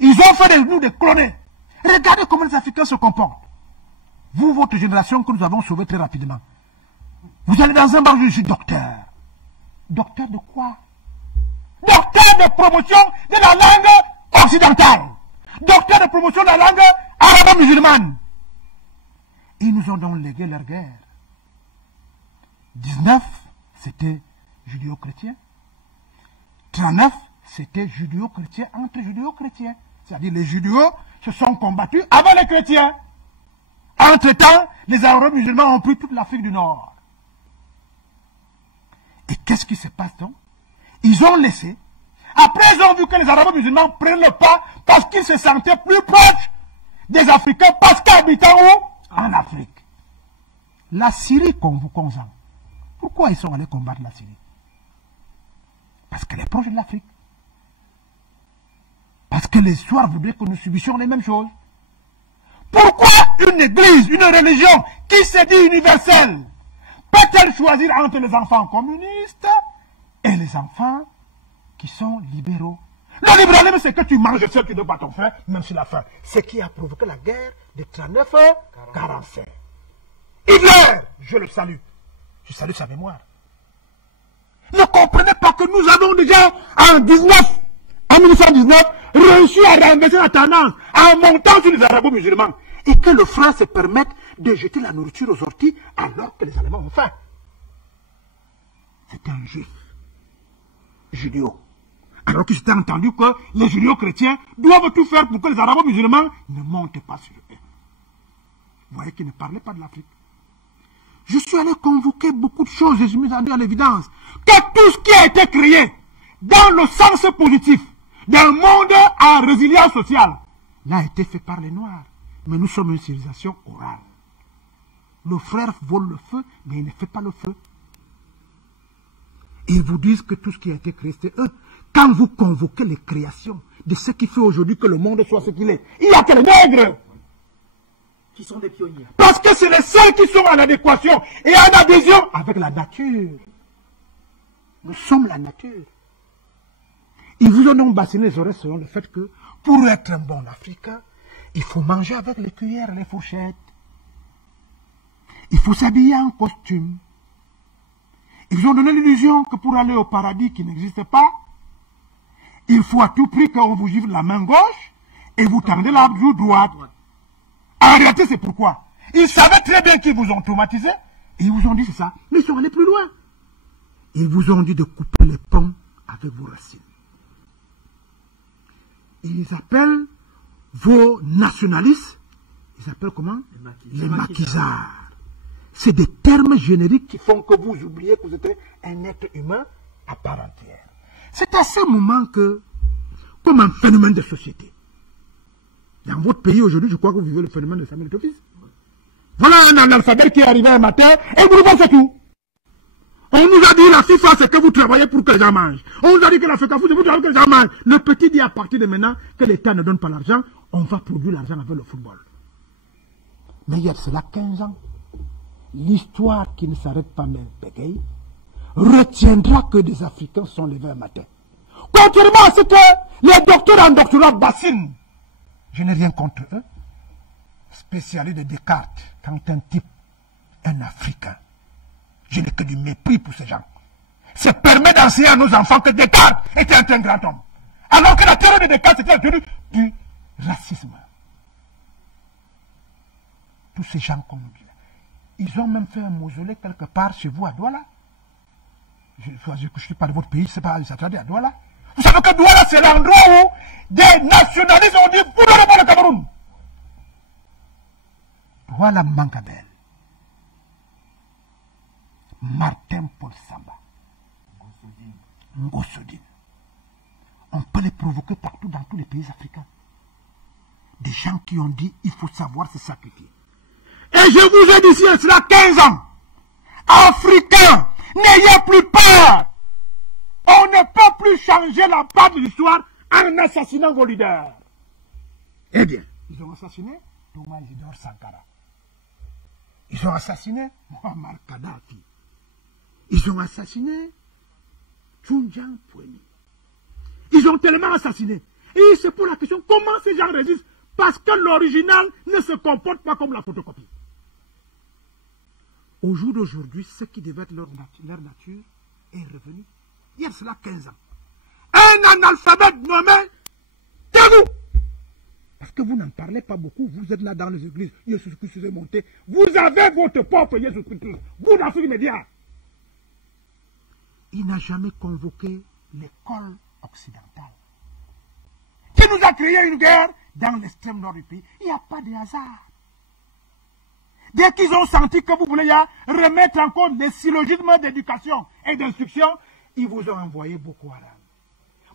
Ils ont fait de nous des clonés. Regardez comment les Africains se comportent. Vous, votre génération que nous avons sauvée très rapidement, vous allez dans un bar, je suis docteur. Docteur de quoi? Docteur de promotion de la langue occidentale. Docteur de promotion de la langue arabo-musulmane. Ils nous ont donc légué leur guerre. 19, c'était judéo-chrétien. 39, c'était judéo-chrétien entre judéo-chrétiens. C'est-à-dire les judéos se sont combattus avec les chrétiens. Entre-temps, les arabo-musulmans ont pris toute l'Afrique du Nord. Et qu'est-ce qui se passe donc? Ils ont laissé. Après, ils ont vu que les arabo-musulmans prennent le pas parce qu'ils se sentaient plus proches des Africains parce qu'habitant où? En Afrique. La Syrie convoquons. Pourquoi ils sont allés combattre la Syrie? Parce qu'elle est proche de l'Afrique. Parce que l'histoire voudrait que nous subissions les mêmes choses. Pourquoi une église, une religion qui se dit universelle peut-elle choisir entre les enfants communistes et les enfants qui sont libéraux? Le libéralisme, c'est que tu manges ce que tu donnes pas ton frère, même sur la faim. C'est qui a provoqué la guerre de 39-45. Hitler, je le salue. Je salue sa mémoire. Ne comprenez pas que nous avons déjà, en 1919, réussi à renverser la tendance en montant sur les arabo-musulmans. Et que le frère se permette de jeter la nourriture aux orties alors que les Allemands ont faim. C'est un juif. Judéo. Alors que c'était entendu que les judéo-chrétiens doivent tout faire pour que les arabo-musulmans ne montent pas sur eux. Vous voyez qu'ils ne parlaient pas de l'Afrique. Je suis allé convoquer beaucoup de choses et je me suis rendu à l'évidence que tout ce qui a été créé dans le sens positif d'un monde à résilience sociale n'a été fait par les Noirs. Mais nous sommes une civilisation orale. Le frère vole le feu, mais il ne fait pas le feu. Ils vous disent que tout ce qui a été créé, c'est eux. Quand vous convoquez les créations de ce qui fait aujourd'hui que le monde soit ce qu'il est, il n'y a que les nègres qui sont des pionniers. Parce que c'est les seuls qui sont en adéquation et en adhésion avec la nature. Nous sommes la nature. Ils vous ont donc bassiné les oreilles selon le fait que pour être un bon Africain, il faut manger avec les cuillères et les fourchettes. Il faut s'habiller en costume. Ils vous ont donné l'illusion que pour aller au paradis qui n'existe pas, il faut à tout prix qu'on vous gifle la main gauche et vous tendez la joue droite. En réalité, c'est pourquoi. Ils savaient très bien qu'ils vous ont traumatisé. Et ils vous ont dit c'est ça. Mais ils sont allés plus loin. Ils vous ont dit de couper les ponts avec vos racines. Ils appellent vos nationalistes, ils appellent comment? Les maquisards. C'est des termes génériques qui font que vous oubliez que vous êtes un être humain à part entière. C'est à ce moment que, comme un phénomène de société, dans votre pays aujourd'hui, je crois que vous vivez le phénomène de Samuel Eto'o. Voilà un analphabète qui est arrivé un matin et vous le c'est tout. On nous a dit la FIFA, c'est que vous travaillez pour que les gens mangent. On nous a dit que la FECAFOOT, c'est que vous travaillez pour que les gens mangent. Le petit dit à partir de maintenant que l'État ne donne pas l'argent, on va produire l'argent avec le football. Mais il y a cela 15 ans. L'histoire qui ne s'arrête pas même, Bégaye, retiendra que des Africains sont levés un matin. Contrairement à ce que les docteurs en doctorat bassinent. Je n'ai rien contre eux. Spécialiste de Descartes, quand un type, un Africain, je n'ai que du mépris pour ces gens. Ça permet d'enseigner à nos enfants que Descartes était un grand homme. Alors que la théorie de Descartes, c'était la théorie du racisme. Tous ces gens qu'on oublie. Ils ont même fait un mausolée quelque part chez vous à Douala. Je ne suis pas de votre pays, c'est pas ça à Douala. Vous savez que Douala, c'est l'endroit où des nationalistes ont dit « Vous n'aurez pas le Cameroun ». Douala Mankabel, Martin Paul Samba, Ngossodine. On peut les provoquer partout dans tous les pays africains. Des gens qui ont dit il faut savoir se sacrifier. Et je vous ai dit il y a 15 ans, Africains, n'ayez plus peur. On ne peut plus changer la page de l'histoire en assassinant vos leaders. Eh bien, ils ont assassiné Thomas Isidore Sankara. Ils ont assassiné Muammar Kadhafi. Ils ont assassiné Tchunjiang Puemi. Ils ont tellement assassiné. Et c'est pour la question comment ces gens résistent. Parce que l'original ne se comporte pas comme la photocopie. Au jour d'aujourd'hui, ce qui devait être leur nature est revenu. Il y a cela 15 ans. Un analphabète nommé Tagou. Parce que vous n'en parlez pas beaucoup. Vous êtes là dans les églises. Jésus Christ est monté. Vous avez votre propre Jésus Christ. Vous dans les médias. Il n'a jamais convoqué l'école occidentale. Qui nous a créé une guerre dans l'extrême nord du pays. Il n'y a pas de hasard. Dès qu'ils ont senti que vous voulez remettre en cause les syllogismes d'éducation et d'instruction, ils vous ont envoyé Boko Haram.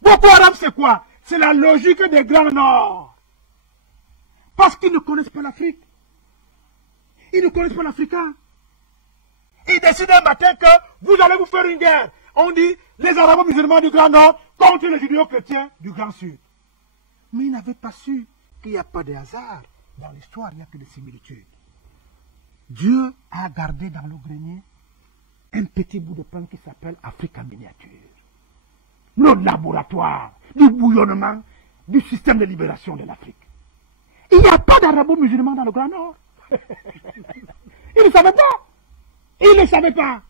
Boko Haram, c'est quoi? C'est la logique des Grands Nord. Parce qu'ils ne connaissent pas l'Afrique. Ils ne connaissent pas l'Africain. Ils décident un matin que vous allez vous faire une guerre. On dit les arabo-musulmans du Grand Nord contre les judéo-chrétiens du Grand Sud. Mais ils n'avaient pas su qu'il n'y a pas de hasard. Dans l'histoire, il n'y a que des similitudes. Dieu a gardé dans le grenier un petit bout de pain qui s'appelle Afrique en miniature. Le laboratoire du bouillonnement du système de libération de l'Afrique. Il n'y a pas d'arabo-musulmans dans le Grand Nord. Ils ne savaient pas. Ils ne savaient pas.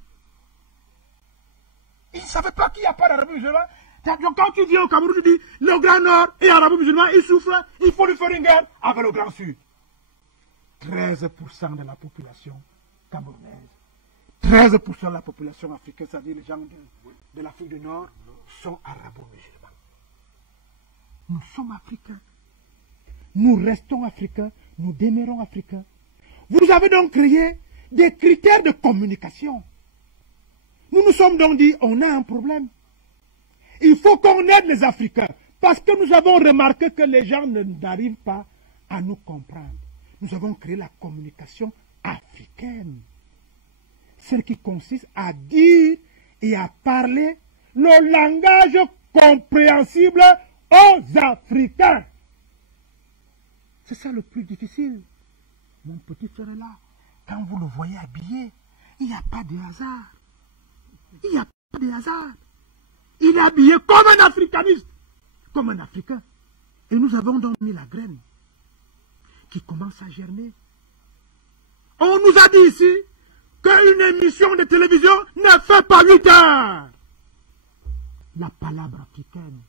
Ils ne savaient pas qu'il n'y a pas d'arabo-musulmans. Donc quand tu viens au Cameroun, tu dis le Grand Nord et arabo-musulman, ils souffrent, il faut lui faire une guerre avec le Grand Sud. 13% de la population camerounaise, 13% de la population africaine, c'est-à-dire les gens de l'Afrique du Nord, sont arabo-musulmans. Nous sommes africains. Nous restons africains. Nous demeurons africains. Vous avez donc créé des critères de communication. Nous nous sommes donc dit, on a un problème. Il faut qu'on aide les Africains. Parce que nous avons remarqué que les gens n'arrivent pas à nous comprendre. Nous avons créé la communication africaine. Celle qui consiste à dire et à parler le langage compréhensible aux Africains. C'est ça le plus difficile. Mon petit frère est là. Quand vous le voyez habillé, il n'y a pas de hasard. Il n'y a pas de hasard. Il est habillé comme un africaniste, comme un Africain. Et nous avons donc mis la graine qui commence à germer. On nous a dit ici qu'une émission de télévision ne fait pas 8 heures. La palabre africaine.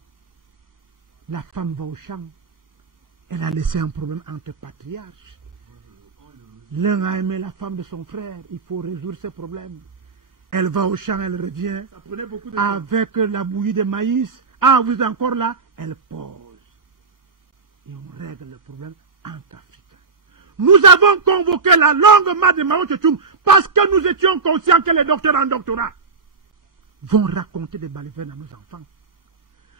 La femme va au champ. Elle a laissé un problème entre patriarches. L'un a aimé la femme de son frère. Il faut résoudre ce problème. Elle va au champ, elle revient avec la bouillie de maïs. Ah, vous êtes encore là? Elle pose. Et on règle le problème entre Africains. Nous avons convoqué la longue marche de Mao Tse-tung parce que nous étions conscients que les docteurs en doctorat vont raconter des balivernes à nos enfants.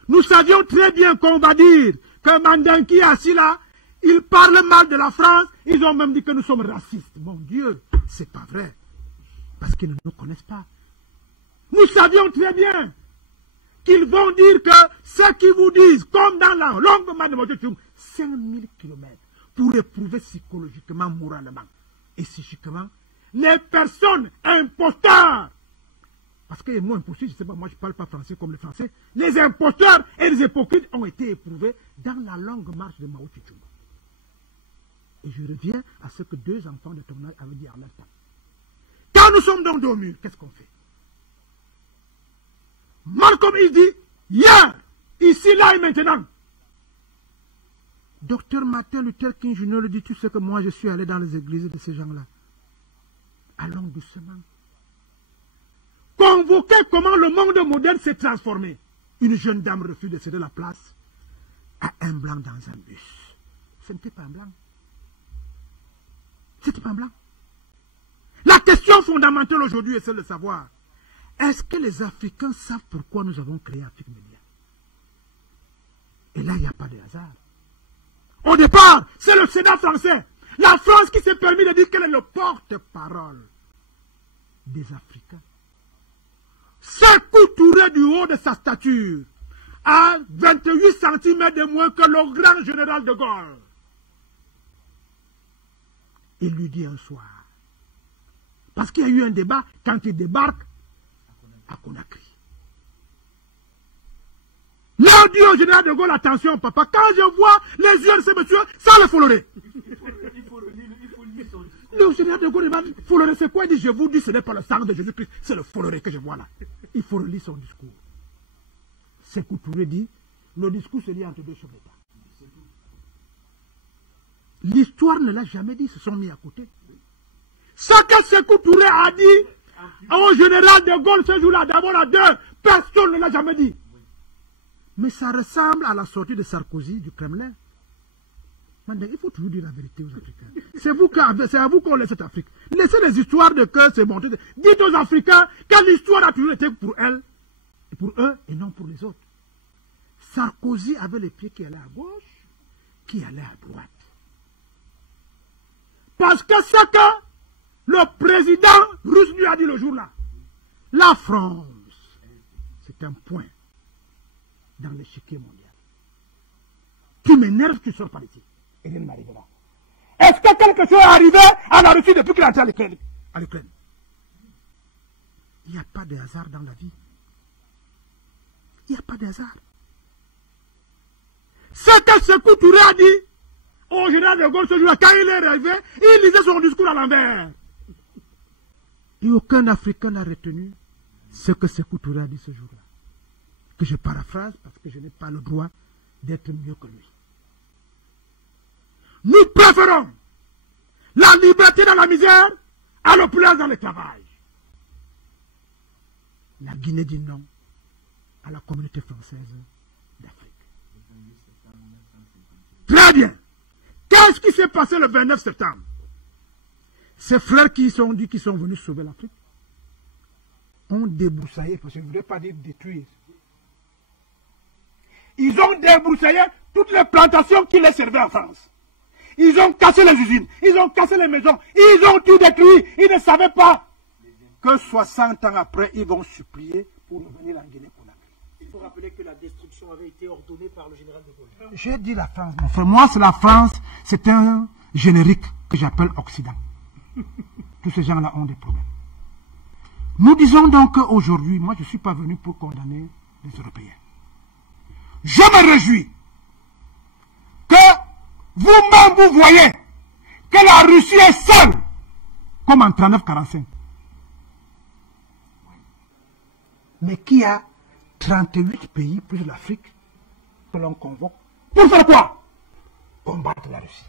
Nous savions très bien qu'on va dire que Mandanki est assis là, il parle mal de la France, ils ont même dit que nous sommes racistes. Mon Dieu, c'est pas vrai. Parce qu'ils ne nous connaissent pas. Nous savions très bien qu'ils vont dire que ce qu'ils vous disent, comme dans la longue marche de Mao Tse-tung, 5000 km pour éprouver psychologiquement, moralement et psychiquement les personnes imposteurs. Parce que les mots imposteurs, je ne sais pas, moi je ne parle pas français comme les Français. Les imposteurs et les hypocrites ont été éprouvés dans la longue marche de Mao Tse-tung. Et je reviens à ce que 2 enfants de Tournai avaient dit en leur temps. Quand nous sommes dans dos mur, qu'est-ce qu'on fait? Malcolm il dit, hier, ici, là et maintenant. Docteur Martin Luther King Jr. le dit, tu sais que moi je suis allé dans les églises de ces gens-là. Allons doucement. Convoquer comment le monde moderne s'est transformé. une jeune dame refuse de céder la place à un blanc dans un bus. Ce n'était pas un blanc. C'était pas un blanc. La question fondamentale aujourd'hui est celle de savoir, est-ce que les Africains savent pourquoi nous avons créé Afrique Média? Et là, il n'y a pas de hasard. Au départ, c'est le Sénat français, la France qui s'est permis de dire qu'elle est le porte-parole des Africains. Sékou Touré du haut de sa stature à 28 cm de moins que le grand général de Gaulle. Il lui dit un soir, parce qu'il y a eu un débat quand il débarque à Conakry. Là, on dit au général de Gaulle, attention papa, quand je vois les yeux de ce monsieur, ça le follorer. Le général de Gaulle demande, follorer c'est quoi? Il dit, je vous dis, ce n'est pas le sang de Jésus-Christ, c'est le follorer que je vois là. Il faut relire son discours. Sékou Touré dit, le discours se lit entre deux chefs d'État. L'histoire ne l'a jamais dit, ils se sont mis à côté. Ce que Sékou Touré a dit au général de Gaulle ce jour-là, d'abord à deux, personne ne l'a jamais dit. Mais ça ressemble à la sortie de Sarkozy du Kremlin. Il faut toujours dire la vérité aux Africains. C'est à vous qu'on laisse cette Afrique. Laissez les histoires de cœur se monter. Dites aux Africains que l'histoire a toujours été pour elles, pour eux et non pour les autres. Sarkozy avait les pieds qui allaient à gauche, qui allaient à droite. Parce que c'est que le président russe lui a dit le jour-là. La France, c'est un point dans l'échiquier mondial. Tu m'énerves, tu sors par ici. Et rien ne m'arrivera. Est-ce que quelque chose est arrivé à la Russie depuis qu'il est entré à l'Ukraine? Il n'y a pas de hasard dans la vie. Il n'y a pas de hasard. Ce que Sékou Touré a dit au général de Gaulle ce jour-là, quand il est rêvé, il lisait son discours à l'envers. Et aucun Africain n'a retenu ce que Sékou Touré a dit ce jour-là. Que je paraphrase parce que je n'ai pas le droit d'être mieux que lui. Nous préférons la liberté dans la misère à l'opulence dans le travail. La Guinée dit non à la communauté française d'Afrique. Très bien. Qu'est-ce qui s'est passé le 29 septembre? Ces frères qui sont dit qu'ils sont venus sauver l'Afrique ont débroussaillé, parce que je ne voudrais pas dire détruire. Ils ont débroussaillé toutes les plantations qui les servaient en France. Ils ont cassé les usines, ils ont cassé les maisons, ils ont tout détruit. Ils ne savaient pas que 60 ans après, ils vont supplier pour revenir en Guinée-Conakry. Il faut rappeler que la destruction avait été ordonnée par le général de Gaulle. J'ai dit la France, mon frère. Moi, c'est la France, c'est un générique que j'appelle Occident. Tous ces gens-là ont des problèmes. Nous disons donc qu'aujourd'hui, moi, je ne suis pas venu pour condamner les Européens. Je me réjouis que vous-même, vous voyez que la Russie est seule, comme en 39-45. Mais qui a 38 pays, plus l'Afrique, que l'on convoque. Pour faire quoi? Combattre la Russie.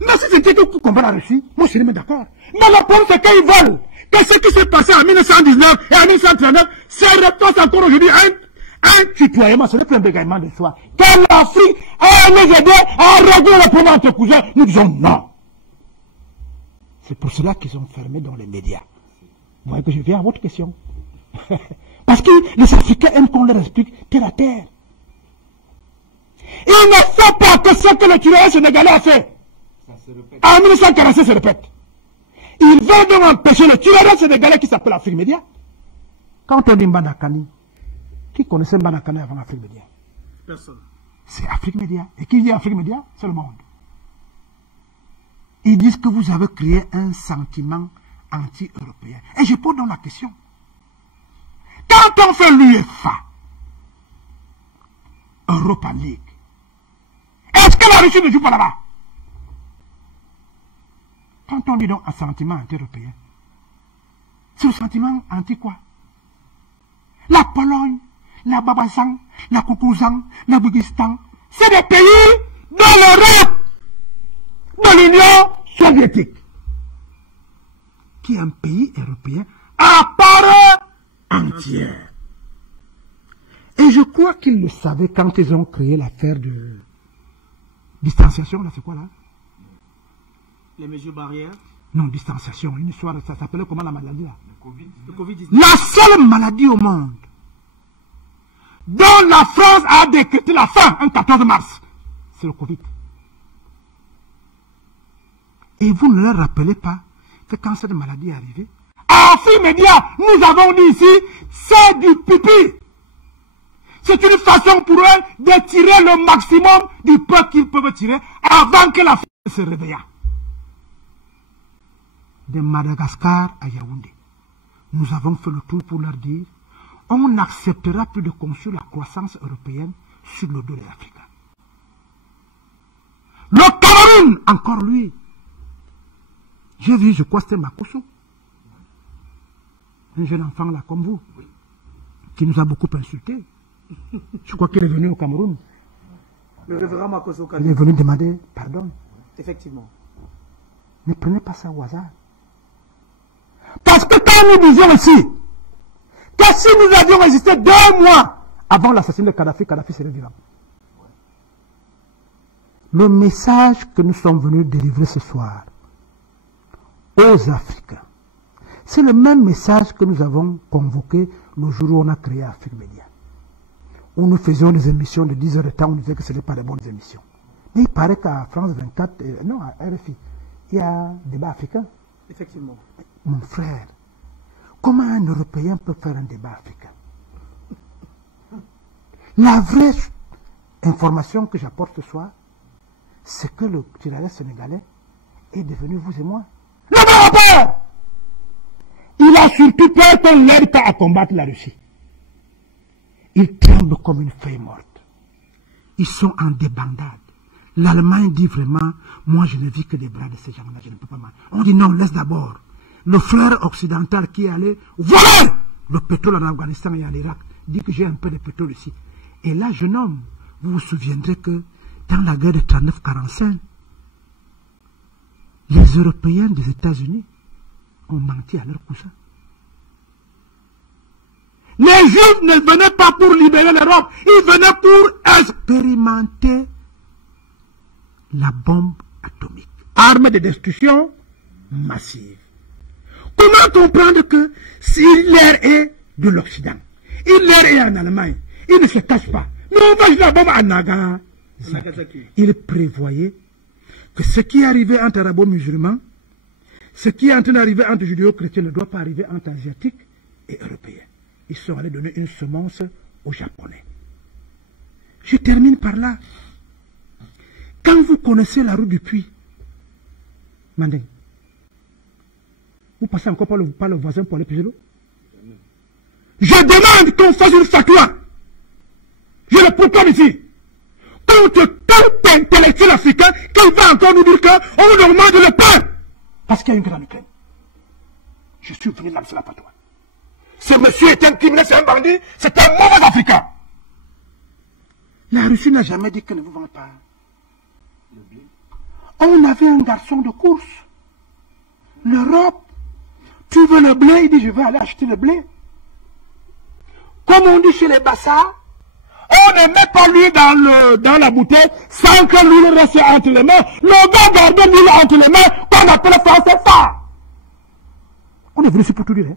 Mais si c'était que pour combattre la Russie, moi je serais même d'accord. Mais le problème c'est qu'ils veulent que ce qui s'est passé en 1919 et en 1939 se repasse encore aujourd'hui un tutoiement, ce n'est plus un bégaiement de soi. Que l'Afrique a nous aider à régler le problème entre cousins, nous disons non. C'est pour cela qu'ils sont fermés dans les médias. Vous voyez que je viens à votre question. Parce que les Africains aiment qu'on leur explique terre à terre. Il ne faut pas que ce que le tueur sénégalais a fait en 1946 se répète. Il veut donc empêcher le tueur sénégalais qui s'appelle Afrique Média. Quand on dit Mbadakani, qui connaissait Mbadakani avant Afrique Média? Personne. C'est Afrique Média. Et qui dit Afrique Média? C'est le monde. Ils disent que vous avez créé un sentiment anti-européen. Et je pose donc la question. Quand on fait l'UEFA, Europa League, est-ce que la Russie ne joue pas là-bas? Quand on dit donc un sentiment anti-européen, c'est le sentiment anti quoi? La Pologne, la Babasang, la Koukouzang, la Bougistan, c'est des pays de l'Europe, de l'Union soviétique, qui est un pays européen à part entière. Et je crois qu'ils le savaient quand ils ont créé l'affaire de distanciation, là, c'est quoi là? Les mesures barrières. Non, distanciation, une histoire, ça s'appelait comment la maladie là? Le Covid-19. La seule maladie au monde dont la France a décrété la fin, un 14 mars, c'est le Covid. Et vous ne leur rappelez pas que quand cette maladie est arrivée, à Afrique Média, nous avons dit ici, c'est du pipi. C'est une façon pour eux de tirer le maximum du peu qu'ils peuvent tirer avant que la France se réveille. De Madagascar à Yaoundé, nous avons fait le tour pour leur dire on n'acceptera plus de construire la croissance européenne sur le dos des Africains. Le Cameroun, encore lui, j'ai vu, je crois que c'était Makosso, un jeune enfant là comme vous, qui nous a beaucoup insultés. Je crois qu'il est venu au Cameroun. Le révérend Makosso. Il est venu demander pardon. Effectivement. Ne prenez pas ça au hasard. Parce que quand nous disions ici, que si nous avions résisté 2 mois avant l'assassinat de Kadhafi, Kadhafi serait vivant. Le message que nous sommes venus délivrer ce soir aux Africains, c'est le même message que nous avons convoqué le jour où on a créé Afrique Média. Où nous faisions des émissions de 10 heures de temps, on disait que ce n'était pas de bonnes émissions. Mais il paraît qu'à France 24, non, à RFI, il y a un débat africain. Effectivement. Mon frère, comment un Européen peut faire un débat africain? La vraie information que j'apporte ce soir, c'est que le tirailleur sénégalais est devenu vous et moi. Le peur! Il a surtout peur qu'on l'aide pas à combattre la Russie. Il tremble comme une feuille morte. Ils sont en débandade. L'Allemagne dit vraiment, moi je ne vis que des bras de ces gens-là, je ne peux pas mal. On dit non, laisse d'abord. Le frère occidental qui est allé voler le pétrole en Afghanistan et en Irak dit que j'ai un peu de pétrole ici. Et là, jeune homme, vous vous souviendrez que dans la guerre de 39-45, les Européens des États-Unis ont menti à leurs cousins. Les Juifs ne venaient pas pour libérer l'Europe, ils venaient pour expérimenter la bombe atomique. Arme de destruction massive. Comment comprendre que si Hitler est de l'Occident, Hitler est en Allemagne, il ne se cache pas. Mais on va jouer la bombe à Nagasaki. Il prévoyait que ce qui est arrivé entre arabo-musulmans, ce qui est en train d'arriver entre judéo-chrétiens ne doit pas arriver entre asiatiques et européens. Ils sont allés donner une semence aux Japonais. Je termine par là. Quand vous connaissez la route du puits, Mandeng, vous passez encore par le voisin pour aller puiser l'eau? Je demande qu'on fasse une fatwa. Je le proclame ici. Contre tout intellectuel africain qui va encore nous dire qu'on nous demande le pain. Parce qu'il y a une guerre en Ukraine. Je suis venu lancer la fatwa. Ce monsieur est un criminel, c'est un bandit, c'est un mauvais Africain. La Russie n'a jamais dit que ne vous vendez pas. On avait un garçon de course. L'Europe, tu veux le blé? Il dit, je vais aller acheter le blé. Comme on dit chez les Bassards, on ne met pas l'huile dans la bouteille sans que l'huile reste entre les mains. Le gars garde l'huile entre les mains qu'on appelle français ça. On est venu ici pour tout dire. Hein?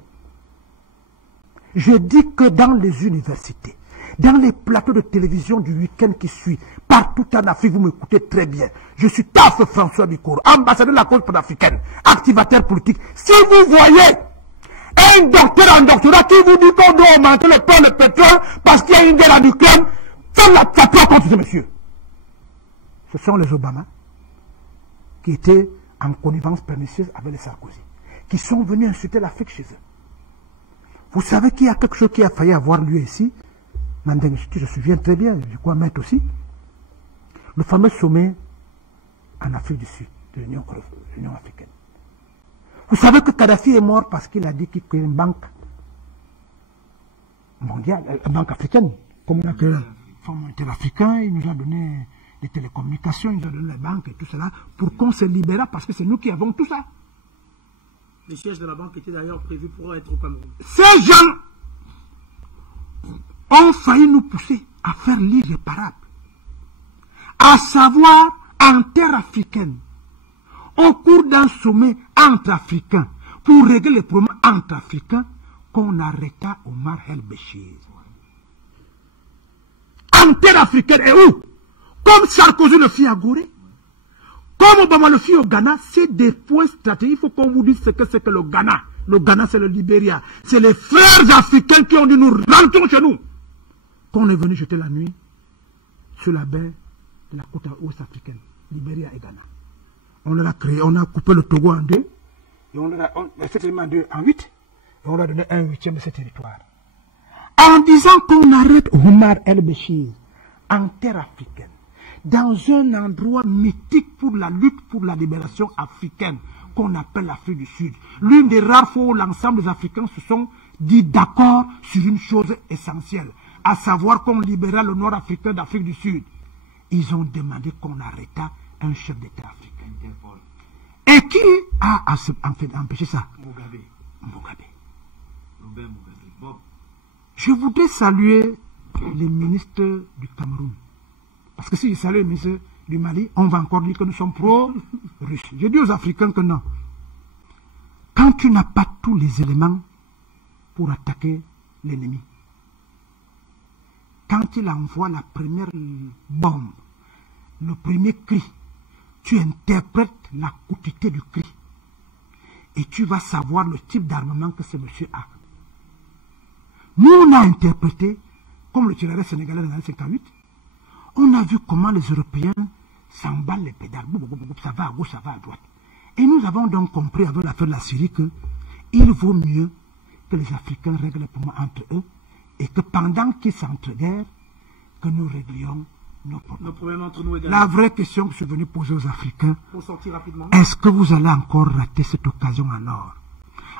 Je dis que dans les universités, dans les plateaux de télévision du week-end qui suit, partout en Afrique, vous m'écoutez très bien. Je suis Taf François Bikour, ambassadeur de la cause panafricaine, activateur politique. Si vous voyez un docteur en doctorat qui vous dit qu'on doit augmenter le pain, le pétrole, parce qu'il y a une guerre en Ukraine, faites la fatwa contre ce monsieur. Ce sont les Obama qui étaient en connivence pernicieuse avec les Sarkozy, qui sont venus insulter l'Afrique chez eux. Vous savez qu'il y a quelque chose qui a failli avoir lieu ici. Mandeng, je me souviens très bien, je crois mettre aussi. Le fameux sommet en Afrique du Sud, de l'Union africaine. Vous savez que Kadhafi est mort parce qu'il a dit qu'il crée une banque mondiale, une banque africaine. Comme on a créé le Fonds monétaire africain, il nous a donné des télécommunications, il nous a donné les banques et tout cela, pour qu'on se libère parce que c'est nous qui avons tout ça. Les sièges de la banque étaient d'ailleurs prévus pour être au Cameroun. Ces gens ont failli nous pousser à faire l'irréparable. À savoir, en terre africaine, au cours d'un sommet entre Africains, pour régler les problèmes entre Africains, qu'on arrêta Omar el-Béchir. En terre africaine, et où? Comme Sarkozy le fit à Gorée, comme Obama le fit au Ghana, c'est des points stratégiques. Il faut qu'on vous dise ce que c'est que le Ghana. Le Ghana, c'est le Libéria. C'est les frères africains qui ont dit nous rentrons chez nous. Qu'on est venu jeter la nuit sur la baie de la côte ouest africaine, Libéria et Ghana. On l'a créé, on a coupé le Togo en deux, et on l'a fait en 8, et on l'a donné un huitième de ce territoire. En disant qu'on arrête Omar el-Béchir en terre africaine, dans un endroit mythique pour la lutte pour la libération africaine, qu'on appelle l'Afrique du Sud. L'une des rares fois où l'ensemble des Africains se sont dit d'accord sur une chose essentielle, à savoir qu'on libéra le nord africain d'Afrique du Sud. Ils ont demandé qu'on arrêta un chef d'État africain. Et qui a empêché ça? Mugabe. Je voudrais saluer les ministres du Cameroun. Parce que si je salue les ministres du Mali, on va encore dire que nous sommes pro-russes. Je dis aux Africains que non. Quand tu n'as pas tous les éléments pour attaquer l'ennemi, quand il envoie la première bombe, le premier cri, tu interprètes la quantité du cri. Et tu vas savoir le type d'armement que ce monsieur a. Nous, on a interprété, comme le tireur sénégalais dans les années 58, on a vu comment les Européens s'emballent les pédales. Ça va à gauche, ça va à droite. Et nous avons donc compris avec l'affaire de la Syrie qu'il vaut mieux que les Africains règlent les problèmes entre eux et que pendant qu'ils s'entreguerrent, que nous réglions nos problèmes entre nous également. La vraie question que je suis venu poser aux Africains, est-ce que vous allez encore rater cette occasion en or?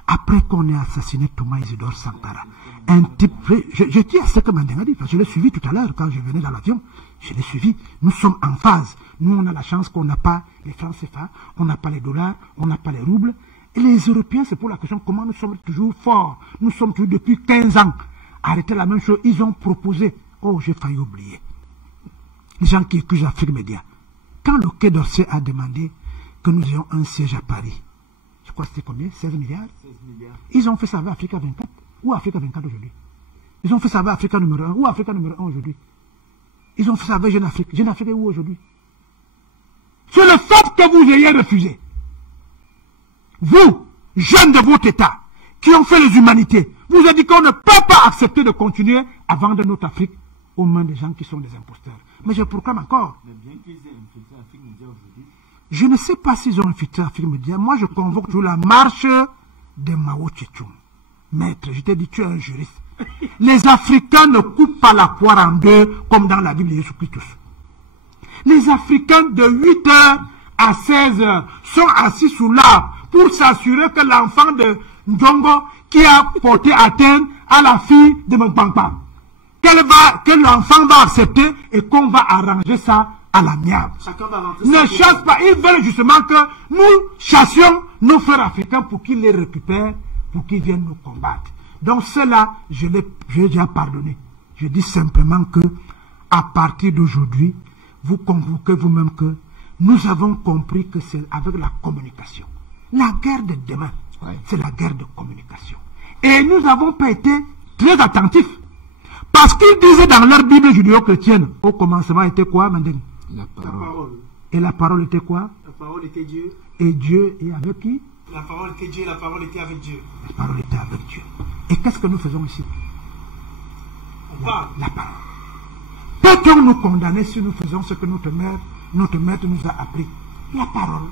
Après qu'on ait assassiné Thomas Isidore Sankara, un type, je dis à ce que Mandela dit, parce que je l'ai suivi tout à l'heure quand je venais dans l'avion, je l'ai suivi, nous sommes en phase, nous on a la chance qu'on n'a pas les francs CFA, on n'a pas les dollars, on n'a pas les roubles, et les Européens c'est pour la question comment nous sommes toujours forts, nous sommes toujours depuis 15 ans, arrêter la même chose, ils ont proposé, oh j'ai failli oublier, les gens qui accusent Afrique Média, quand le Quai d'Orsay a demandé que nous ayons un siège à Paris, je crois que c'était combien? 16 milliards. Ils ont fait ça avec Africa 24. Où Africa 24 aujourd'hui? Ils ont fait ça avec Africa numéro 1. Où Africa numéro 1 aujourd'hui? Ils ont fait ça avec Jeune Afrique. Jeune Afrique est où aujourd'hui? C'est le fait que vous ayez refusé. Vous, jeunes de votre État, qui ont fait les humanités, vous avez dit qu'on ne peut pas accepter de continuer à vendre notre Afrique aux mains des gens qui sont des imposteurs. Mais je proclame encore. Mais bien qu'ils aient infiltré Afrique Média aujourd'hui. Je ne sais pas s'ils ont infiltré Afrique Média. Moi, je convoque toujours la marche de Mao Tse-tung. Maître, je t'ai dit, tu es un juriste. Les Africains ne coupent pas la poire en deux comme dans la Bible de Jésus-Christ. Les Africains de 8h à 16h sont assis sous l'arbre pour s'assurer que l'enfant de Ndongo qui a porté atteinte à la fille de Mbangba, que l'enfant va accepter et qu'on va arranger ça à l'amiable. Ne chasse pas. Ils veulent justement que nous chassions nos frères africains pour qu'ils les récupèrent, pour qu'ils viennent nous combattre. Donc cela, je l'ai déjà pardonné. Je dis simplement que, à partir d'aujourd'hui, vous convoquez vous-même que nous avons compris que c'est avec la communication. La guerre de demain, c'est la guerre de communication. Et nous n'avons pas été très attentifs. Parce qu'ils disaient dans leur Bible judéo-chrétienne, au commencement était quoi, Mandeng? La parole. Et la parole était quoi? La parole était Dieu. Et Dieu est avec qui? La parole était Dieu, la parole était avec Dieu. La parole était avec Dieu. Et qu'est-ce que nous faisons ici? On parle. La parole. Peut-on nous condamner si nous faisons ce que notre maître nous a appris? La parole.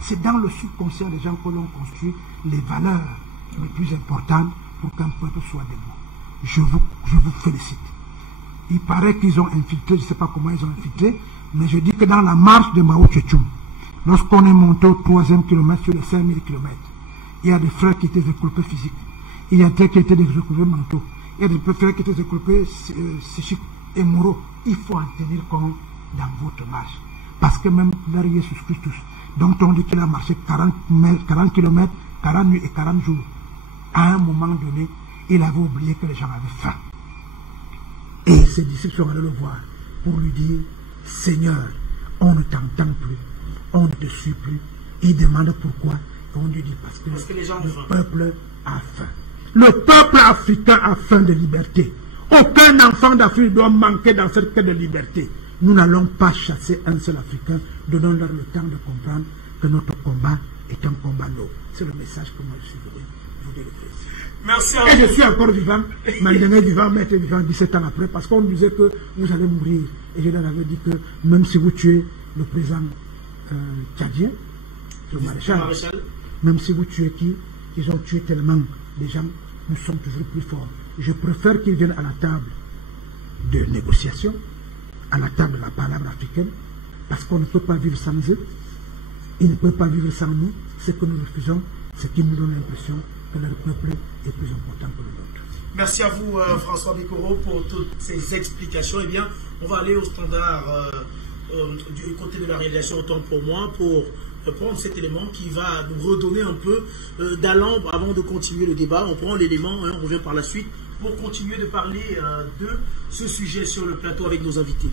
C'est dans le subconscient des gens que l'on construit les valeurs les plus importantes pour qu'un peuple soit debout. Je vous félicite. Il paraît qu'ils ont infiltré, je ne sais pas comment ils ont infiltré, mais je dis que dans la marche de Mao Tse-tung, lorsqu'on est monté au 3e kilomètre sur les 5000 km, il y a des frères qui étaient découpés physiques, il y a des qui étaient découpés mentaux, il y a des frères qui étaient découpés psychiques et moraux. Il faut en tenir compte dans votre marche. Parce que même vers Jésus Christ, dont on dit qu'il a marché 40 km, 40 nuits et 40 jours, à un moment donné, il avait oublié que les gens avaient faim. ses disciples sont allés le voir pour lui dire, Seigneur, on ne t'entend plus, on ne te suit plus. Il demande pourquoi. On lui dit parce que les gens ont le faim. peuple a faim. Le peuple africain a faim de liberté. Aucun enfant d'Afrique doit manquer dans cette quête de liberté. Nous n'allons pas chasser un seul Africain. Donnons-leur le temps de comprendre que notre combat est un combat noble. C'est le message que moi je suis venu vous délivrer. Merci à Et vous. je suis encore vivant. Mandela vivant, mais était vivant 17 ans après, parce qu'on disait que vous allez mourir. Et je leur avais dit que même si vous tuez le président tchadien, le maréchal, même si vous tuez qui, ils ont tué tellement de gens, nous sommes toujours plus forts. Je préfère qu'ils viennent à la table de négociation, à la table de la palabre africaine, parce qu'on ne peut pas vivre sans eux. Ils ne peuvent pas vivre sans nous. Ce que nous refusons, c'est qu'ils nous donnent l'impression que leur peuple est plus important que le nôtre. Merci à vous, François Bikoro, pour toutes ces explications. Eh bien, on va aller au standard du côté de la réalisation, autant pour moi, pour prendre cet élément qui va nous redonner un peu d'allant avant de continuer le débat. On prend l'élément et on revient par la suite pour continuer de parler de ce sujet sur le plateau avec nos invités.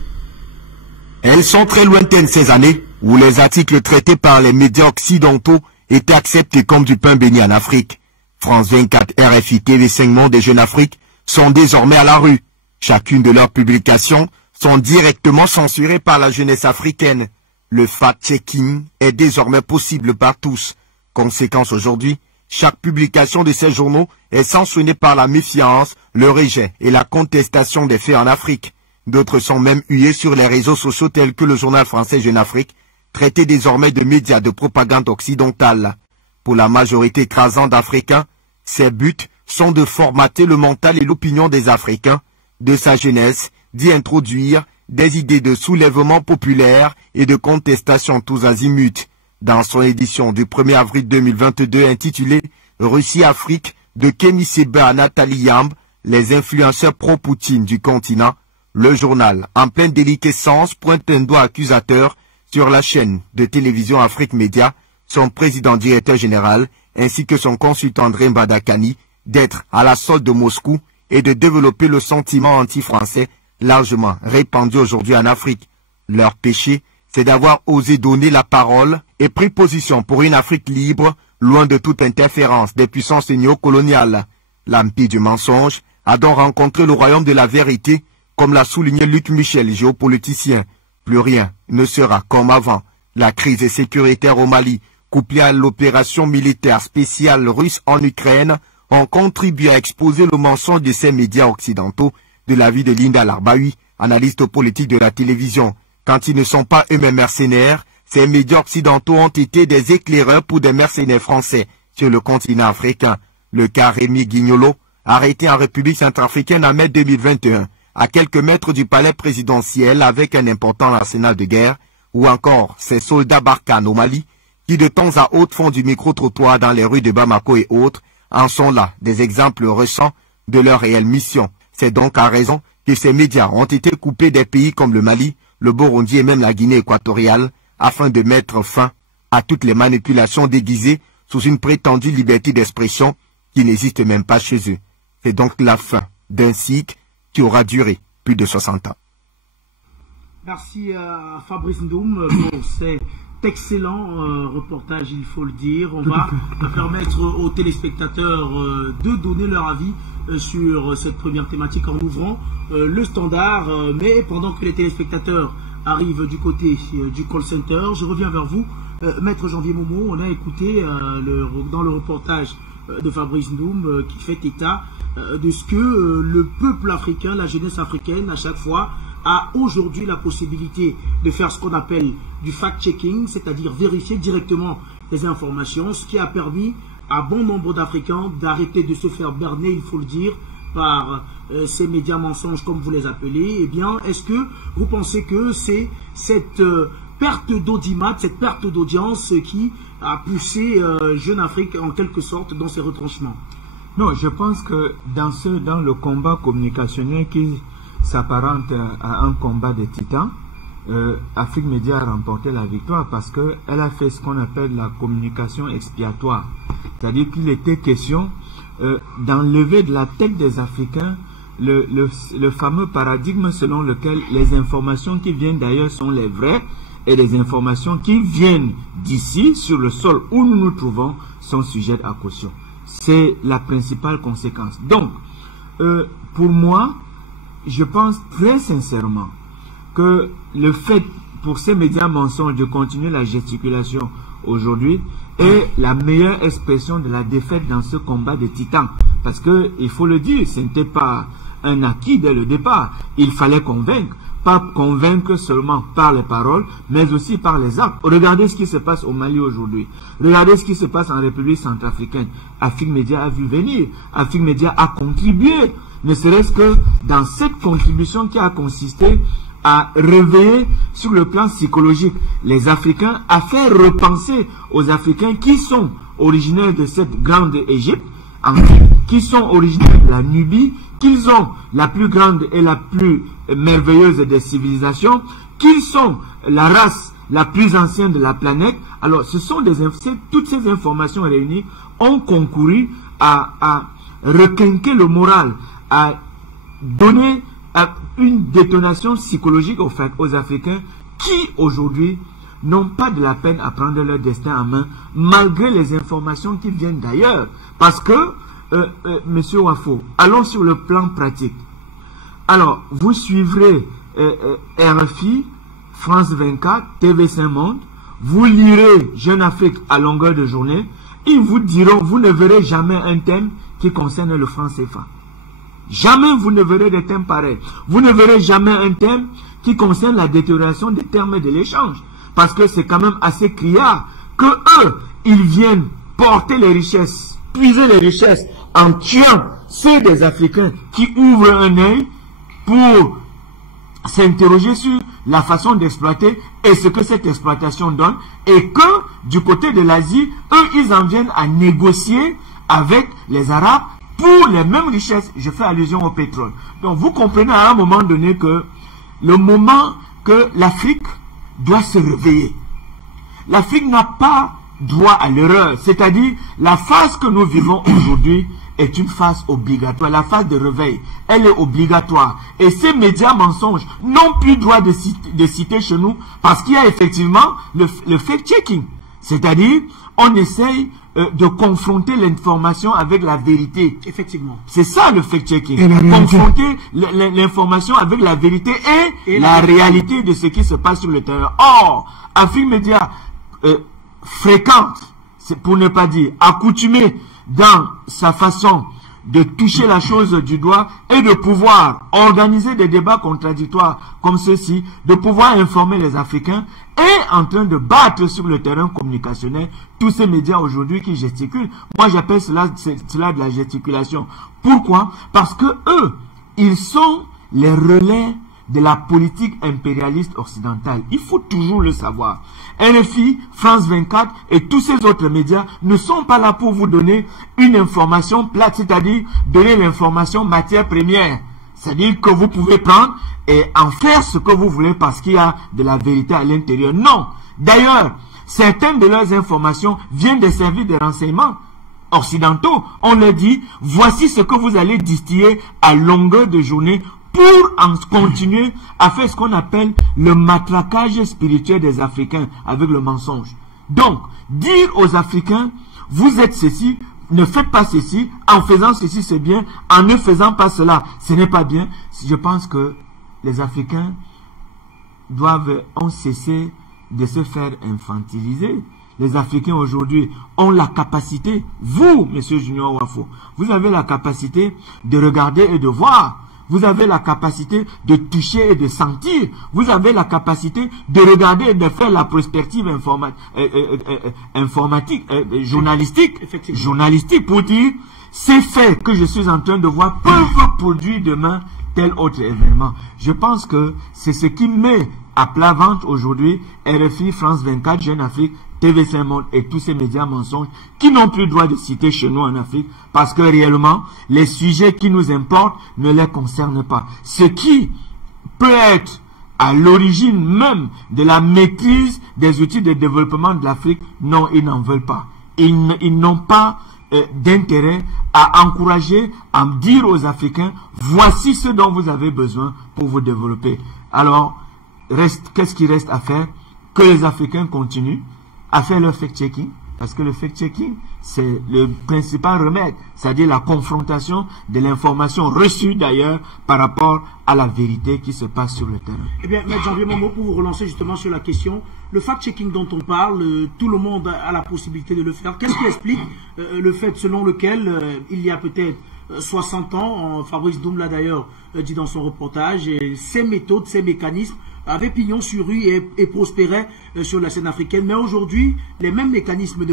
Elles sont très lointaines ces années où les articles traités par les médias occidentaux étaient acceptés comme du pain béni en Afrique. France 24, RFI, TV5 Monde et Jeune Afrique sont désormais à la rue. Chacune de leurs publications sont directement censurées par la jeunesse africaine. Le fact-checking est désormais possible par tous. Conséquence aujourd'hui, chaque publication de ces journaux est sanctionnée par la méfiance, le rejet et la contestation des faits en Afrique. D'autres sont même hués sur les réseaux sociaux tels que le journal français Jeune Afrique, traité désormais de médias de propagande occidentale. Pour la majorité écrasante d'Africains, ses buts sont de formater le mental et l'opinion des Africains, de sa jeunesse, d'y introduire des idées de soulèvement populaire et de contestation tous azimuts. Dans son édition du 1er avril 2022 intitulée « Russie-Afrique » de Kémy Séba à Nathalie Yamb, les influenceurs pro-Poutine du continent, le journal, en pleine déliquescence, pointe un doigt accusateur sur la chaîne de télévision Afrique Média, son président-directeur général, ainsi que son consultant André Mbadakani, d'être à la solde de Moscou et de développer le sentiment anti-français largement répandu aujourd'hui en Afrique. Leur péché, c'est d'avoir osé donner la parole et pris position pour une Afrique libre, loin de toute interférence des puissances néocoloniales. L'empire du mensonge a donc rencontré le royaume de la vérité, comme l'a souligné Luc Michel, géopoliticien. Plus rien ne sera comme avant. La crise sécuritaire au Mali, couplée à l'opération militaire spéciale russe en Ukraine, ont contribué à exposer le mensonge de ces médias occidentaux, de l'avis de Linda Larbaoui, analyste politique de la télévision. Quand ils ne sont pas eux-mêmes mercenaires, ces médias occidentaux ont été des éclaireurs pour des mercenaires français sur le continent africain. Le cas Rémi Guignolo, arrêté en République centrafricaine en mai 2021, à quelques mètres du palais présidentiel avec un important arsenal de guerre, ou encore ces soldats Barkhane au Mali, qui de temps à autre font du micro-trottoir dans les rues de Bamako et autres, en sont là des exemples récents de leur réelle mission. C'est donc à raison que ces médias ont été coupés des pays comme le Mali, le Burundi et même la Guinée équatoriale, afin de mettre fin à toutes les manipulations déguisées sous une prétendue liberté d'expression qui n'existe même pas chez eux. C'est donc la fin d'un cycle qui aura duré plus de 60 ans. Merci à Fabrice Ndoum pour cet excellent reportage, il faut le dire. On va permettre aux téléspectateurs de donner leur avis sur cette première thématique en ouvrant le standard. Mais pendant que les téléspectateurs arrivent du côté du call center, je reviens vers vous. Maître Janvier Momo, on a écouté dans le reportage de Fabrice Ndoum qui fait état de ce que le peuple africain, la jeunesse africaine, à chaque fois, a aujourd'hui la possibilité de faire ce qu'on appelle du fact-checking, c'est-à-dire vérifier directement les informations, ce qui a permis à bon nombre d'Africains d'arrêter de se faire berner, il faut le dire, par ces médias mensonges comme vous les appelez. Eh bien, est-ce que vous pensez que c'est cette perte d'audimat, cette perte d'audience qui a poussé Jeune Afrique en quelque sorte dans ses retranchements? Non, je pense que dans le combat communicationnel qui s'apparente à un combat de titans, Afrique Média a remporté la victoire parce qu'elle a fait ce qu'on appelle la communication expiatoire. C'est-à-dire qu'il était question d'enlever de la tête des Africains le fameux paradigme selon lequel les informations qui viennent d'ailleurs sont les vraies et les informations qui viennent d'ici, sur le sol où nous nous trouvons, sont sujettes à caution. C'est la principale conséquence. Donc, pour moi, je pense très sincèrement que le fait pour ces médias mensonges de continuer la gesticulation aujourd'hui est la meilleure expression de la défaite dans ce combat de titans. Parce que, il faut le dire, ce n'était pas un acquis dès le départ. Il fallait convaincre. Pas convaincre seulement par les paroles, mais aussi par les actes. Regardez ce qui se passe au Mali aujourd'hui. Regardez ce qui se passe en République centrafricaine. Afrique Média a vu venir. Afrique Média a contribué, ne serait-ce que dans cette contribution qui a consisté à réveiller sur le plan psychologique les Africains, à faire repenser aux Africains qui sont originaires de cette grande Égypte, qui sont originaires de la Nubie, qu'ils ont la plus grande et la plus merveilleuse des civilisations, qu'ils sont la race la plus ancienne de la planète. Alors, ce sont toutes ces informations réunies ont concouru à requinquer le moral, à donner une détonation psychologique aux Africains qui, aujourd'hui, n'ont pas de la peine à prendre leur destin en main, malgré les informations qui viennent d'ailleurs. Parce que, Monsieur Wafo, allons sur le plan pratique. Alors, vous suivrez RFI, France 24, TV5 Monde, vous lirez Jeune Afrique à longueur de journée, ils vous diront, vous ne verrez jamais un thème qui concerne le franc CFA. Jamais vous ne verrez des thèmes pareils. Vous ne verrez jamais un thème qui concerne la détérioration des termes de l'échange. Parce que c'est quand même assez criard que eux, ils viennent porter les richesses, puiser les richesses en tuant ceux des Africains qui ouvrent un œil pour s'interroger sur la façon d'exploiter et ce que cette exploitation donne, et que du côté de l'Asie, eux, ils en viennent à négocier avec les Arabes pour les mêmes richesses. Je fais allusion au pétrole. Donc vous comprenez à un moment donné que le moment que l'Afrique doit se réveiller, l'Afrique n'a pas droit à l'erreur. C'est-à-dire, la phase que nous vivons aujourd'hui est une phase obligatoire. La phase de réveil, elle est obligatoire. Et ces médias mensonges n'ont plus droit de citer chez nous, parce qu'il y a effectivement le fact-checking. C'est-à-dire, on essaye de confronter l'information avec la vérité. Effectivement. C'est ça le fact-checking. Confronter l'information avec la vérité et la réalité de ce qui se passe sur le terrain. Or, Afrique Média fréquente, pour ne pas dire accoutumé, dans sa façon de toucher la chose du doigt et de pouvoir organiser des débats contradictoires comme ceux-ci, de pouvoir informer les Africains, et en train de battre sur le terrain communicationnel tous ces médias aujourd'hui qui gesticulent. Moi, j'appelle cela de la gesticulation. Pourquoi? Parce que eux, ils sont les relais de la politique impérialiste occidentale. Il faut toujours le savoir. RFI, France 24 et tous ces autres médias ne sont pas là pour vous donner une information plate, c'est-à-dire donner l'information matière première. C'est-à-dire que vous pouvez prendre et en faire ce que vous voulez parce qu'il y a de la vérité à l'intérieur. Non. D'ailleurs, certaines de leurs informations viennent des services de renseignement occidentaux. On leur dit, voici ce que vous allez distiller à longueur de journée pour en continuer à faire ce qu'on appelle le matraquage spirituel des Africains avec le mensonge. Donc, dire aux Africains, vous êtes ceci, ne faites pas ceci, en faisant ceci c'est bien, en ne faisant pas cela, ce n'est pas bien. Je pense que les Africains ont cessé de se faire infantiliser. Les Africains aujourd'hui ont la capacité, vous, Monsieur Junior Wafo, vous avez la capacité de regarder et de voir. Vous avez la capacité de toucher et de sentir. Vous avez la capacité de regarder et de faire la prospective journalistique pour dire ces faits que je suis en train de voir peuvent produire demain tel autre événement. Je pense que c'est ce qui met à plat ventre aujourd'hui RFI, France 24, Jeune Afrique, TV5 Monde et tous ces médias mensonges qui n'ont plus le droit de citer chez nous en Afrique parce que réellement, les sujets qui nous importent ne les concernent pas. Ce qui peut être à l'origine même de la maîtrise des outils de développement de l'Afrique, non, ils n'en veulent pas. Ils n'ont pas d'intérêt à encourager, à dire aux Africains, voici ce dont vous avez besoin pour vous développer. Alors, qu'est-ce qui reste à faire? Que les Africains continuent à faire leur fact-checking, parce que le fact-checking, c'est le principal remède, c'est-à-dire la confrontation de l'information reçue d'ailleurs par rapport à la vérité qui se passe sur le terrain. Eh bien, Maître Janvier Momo, pour vous relancer justement sur la question, le fact-checking dont on parle, tout le monde a la possibilité de le faire. Qu'est-ce qui explique le fait selon lequel, il y a peut-être 60 ans, Fabrice Doum l'a d'ailleurs dit dans son reportage, et ces méthodes, ces mécanismes avaient pignon sur rue et prospéraient sur la scène africaine. Mais aujourd'hui, les mêmes mécanismes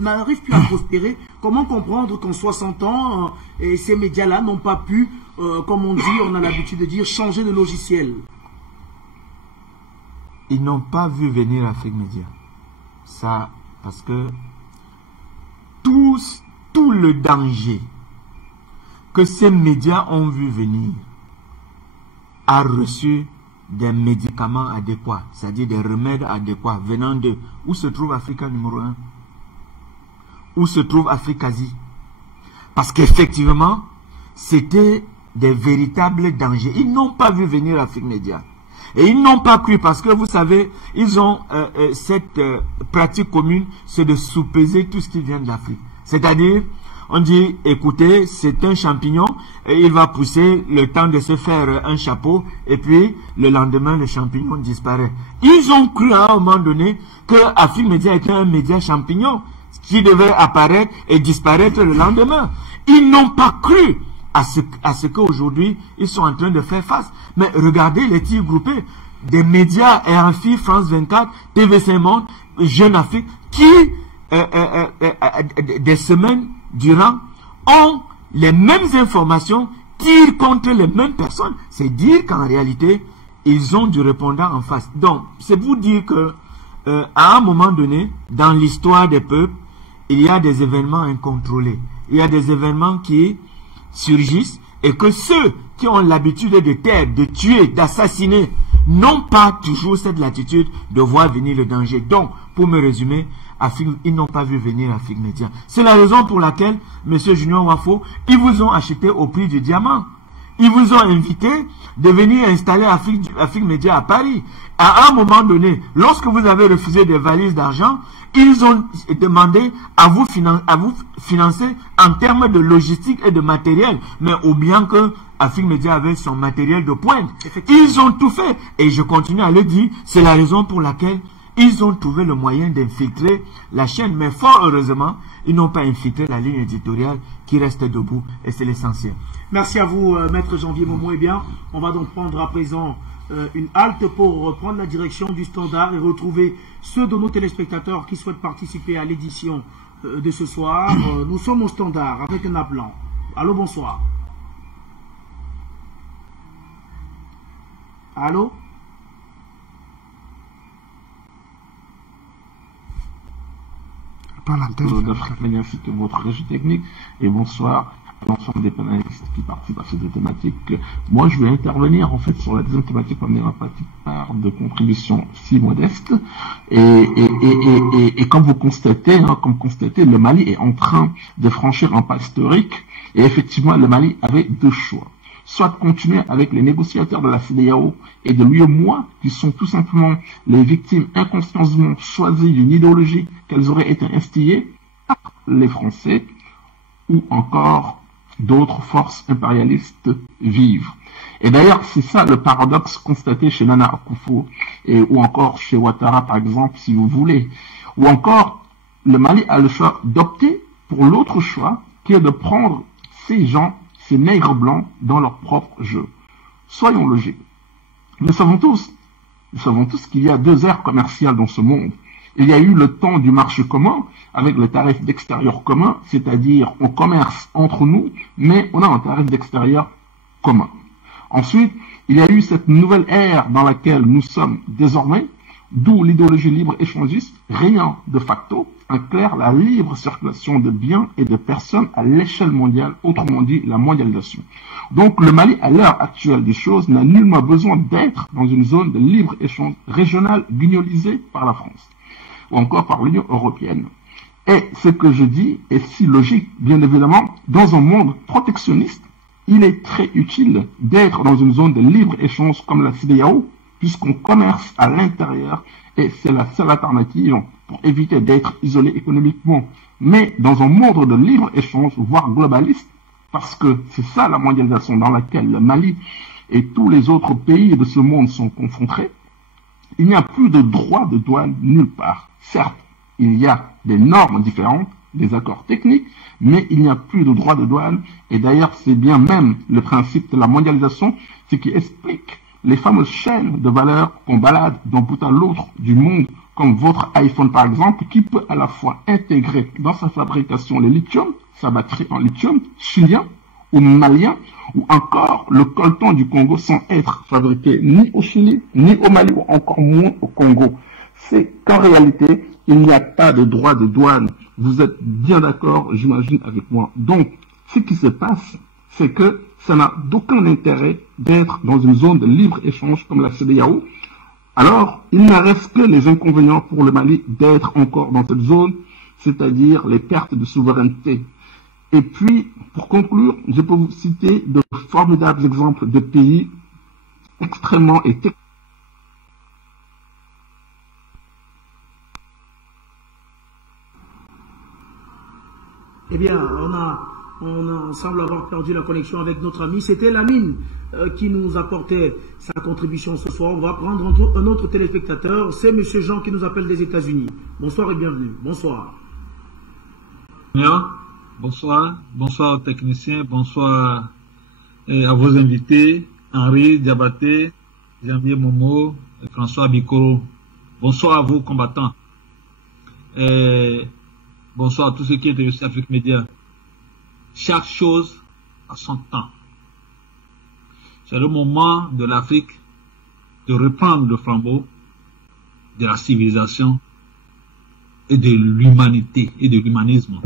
n'arrivent plus à prospérer. Comment comprendre qu'en 60 ans, ces médias-là n'ont pas pu, comme on dit, on a l'habitude de dire, changer de logiciel? Ils n'ont pas vu venir Afrique Média. Ça, parce que tout le danger que ces médias ont vu venir a reçu des médicaments adéquats, c'est-à-dire des remèdes adéquats venant de où se trouve Africa numéro 1, où se trouve Afrique-Asie. Parce qu'effectivement, c'était des véritables dangers. Ils n'ont pas vu venir Afrique Média. Et ils n'ont pas cru parce que vous savez, ils ont cette pratique commune, c'est de sous-peser tout ce qui vient de l'Afrique. C'est-à-dire, on dit, écoutez, c'est un champignon, et il va pousser le temps de se faire un chapeau, et puis le lendemain, le champignon disparaît. Ils ont cru à un moment donné que Afrique Média était un média champignon, qui devait apparaître et disparaître le lendemain. Ils n'ont pas cru à ce qu'aujourd'hui, ils sont en train de faire face. Mais regardez les tirs groupés des médias RFI, France 24, TV5 Monde, Jeune Afrique, qui, des semaines durant, ont les mêmes informations, tirent contre les mêmes personnes. C'est dire qu'en réalité, ils ont du répondant en face. Donc, c'est pour dire que, à un moment donné, dans l'histoire des peuples, il y a des événements incontrôlés. Il y a des événements qui surgissent et que ceux qui ont l'habitude de taire, de tuer, d'assassiner, n'ont pas toujours cette latitude de voir venir le danger. Donc, pour me résumer, ils n'ont pas vu venir Afrique Média. C'est la raison pour laquelle, M. Junior Wafo, ils vous ont acheté au prix du diamant. Ils vous ont invité de venir installer Afrique Média à Paris. À un moment donné, lorsque vous avez refusé des valises d'argent, ils ont demandé à vous financer en termes de logistique et de matériel. Mais ou bien que Afrique Média avait son matériel de pointe. Ils ont tout fait. Et je continue à le dire, c'est la raison pour laquelle ils ont trouvé le moyen d'infiltrer la chaîne. Mais fort heureusement, ils n'ont pas infiltré la ligne éditoriale qui reste debout. Et c'est l'essentiel. Merci à vous, Maître Janvier Momo. Eh bien, on va donc prendre à présent une halte pour reprendre la direction du Standard et retrouver ceux de nos téléspectateurs qui souhaitent participer à l'édition de ce soir. Nous sommes au Standard avec un appelant. Allô, bonsoir. Allô? d'Afrique Média ainsi que votre régie technique, et bonsoir à l'ensemble des panélistes qui participent à cette thématique. Moi, je vais intervenir en fait sur la deuxième thématique par de contribution si modeste, et comme vous constatez, le Mali est en train de franchir un pas historique, et effectivement, le Mali avait deux choix. Soit continuer avec les négociateurs de la CEDEAO et de l'UEMOA, qui sont tout simplement les victimes inconsciemment choisies d'une idéologie qu'elles auraient été instillées par les Français, ou encore d'autres forces impérialistes vives. Et d'ailleurs, c'est ça le paradoxe constaté chez Nana Akufo, ou encore chez Ouattara, par exemple, si vous voulez. Ou encore, le Mali a le choix d'opter pour l'autre choix, qui est de prendre ces gens, ces nègres blancs, dans leur propre jeu. Soyons logiques. Nous savons tous qu'il y a deux aires commerciales dans ce monde. Il y a eu le temps du marché commun, avec le tarif d'extérieur commun, c'est-à-dire on commerce entre nous, mais on a un tarif d'extérieur commun. Ensuite, il y a eu cette nouvelle ère dans laquelle nous sommes désormais, d'où l'idéologie libre-échangiste régnant de facto, en clair, la libre circulation de biens et de personnes à l'échelle mondiale, autrement dit, la mondialisation. Donc, le Mali, à l'heure actuelle des choses, n'a nullement besoin d'être dans une zone de libre-échange régionale guignolisée par la France, ou encore par l'Union européenne. Et ce que je dis est si logique, bien évidemment, dans un monde protectionniste, il est très utile d'être dans une zone de libre-échange comme la CEDEAO, puisqu'on commerce à l'intérieur et c'est la seule alternative pour éviter d'être isolé économiquement. Mais dans un monde de libre-échange, voire globaliste, parce que c'est ça la mondialisation dans laquelle le Mali et tous les autres pays de ce monde sont confrontés, il n'y a plus de droit de douane nulle part. Certes, il y a des normes différentes, des accords techniques, mais il n'y a plus de droit de douane. Et d'ailleurs, c'est bien même le principe de la mondialisation, ce qui explique les fameuses chaînes de valeur qu'on balade d'un bout à l'autre du monde, comme votre iPhone par exemple, qui peut à la fois intégrer dans sa fabrication le lithium, sa batterie en lithium, chilien ou malien, ou encore le coltan du Congo sans être fabriqué ni au Chili, ni au Mali, ou encore moins au Congo. C'est qu'en réalité, il n'y a pas de droit de douane. Vous êtes bien d'accord, j'imagine, avec moi. Donc, ce qui se passe, c'est que ça n'a d'aucun intérêt d'être dans une zone de libre-échange comme la CEDEAO. Alors, il ne reste que les inconvénients pour le Mali d'être encore dans cette zone, c'est-à-dire les pertes de souveraineté. Et puis, pour conclure, je peux vous citer de formidables exemples de pays extrêmement et Eh bien, on semble avoir perdu la connexion avec notre ami. C'était Lamine qui nous apportait sa contribution ce soir. On va prendre un autre téléspectateur. C'est M. Jean qui nous appelle des États-Unis. Bonsoir et bienvenue. Bonsoir. Bonsoir. Bonsoir aux techniciens. Bonsoir à vos invités. Henri Diabaté, Janvier Momo, et François Bicoro. Bonsoir à vous, combattants. Bonsoir à tous ceux qui étaient sur Afrique Média. Chaque chose a son temps. C'est le moment de l'Afrique de reprendre le flambeau de la civilisation et de l'humanité et de l'humanisme.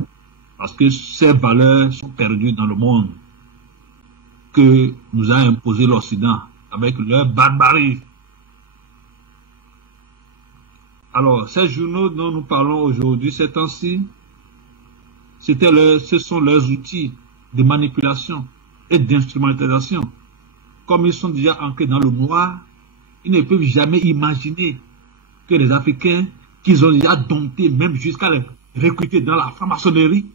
Parce que ces valeurs sont perdues dans le monde que nous a imposé l'Occident avec leur barbarie. Alors, ces journaux dont nous parlons aujourd'hui, ces temps-ci, ce sont leurs outils de manipulation et d'instrumentalisation. Comme ils sont déjà ancrés dans le noir, ils ne peuvent jamais imaginer que les Africains, qu'ils ont déjà domptés, même jusqu'à les recruter dans la franc-maçonnerie,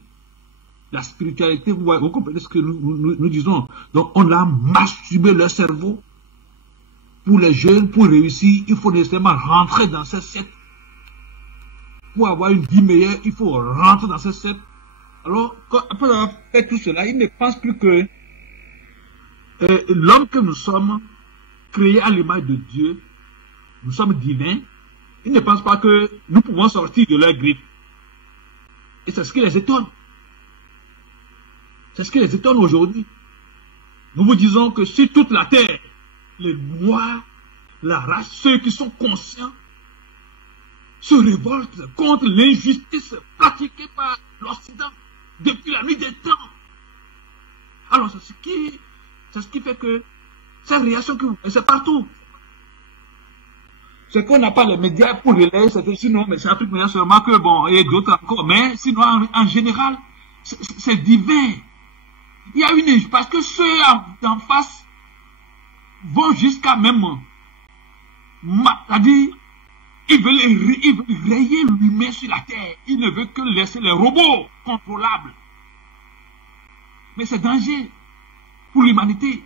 la spiritualité, vous comprenez ce que nous disons. Donc on a masturbé leur cerveau. Pour les jeunes, pour réussir, il faut nécessairement rentrer dans ces sectes. Pour avoir une vie meilleure, il faut rentrer dans ces sectes. Alors, après avoir fait tout cela, ils ne pensent plus que l'homme que nous sommes, créé à l'image de Dieu, nous sommes divins, ils ne pensent pas que nous pouvons sortir de leur grippe. Et c'est ce qui les étonne. C'est ce qui les étonne aujourd'hui. Nous vous disons que sur toute la terre, les Noirs, la race, ceux qui sont conscients, se révoltent contre l'injustice pratiquée par l'Occident depuis la nuit des temps. Alors c'est ce qui fait que cette réaction, c'est partout. C'est qu'on n'a pas les médias pour relayer, c'est que sinon, mais c'est un truc média seulement que bon, et d'autres encore, mais sinon en général, c'est divin. Il y a une, parce que ceux en face vont jusqu'à même, c'est-à-dire, ils veulent rayer l'humain sur la terre. Ils ne veulent que laisser les robots contrôlables. Mais c'est danger pour l'humanité.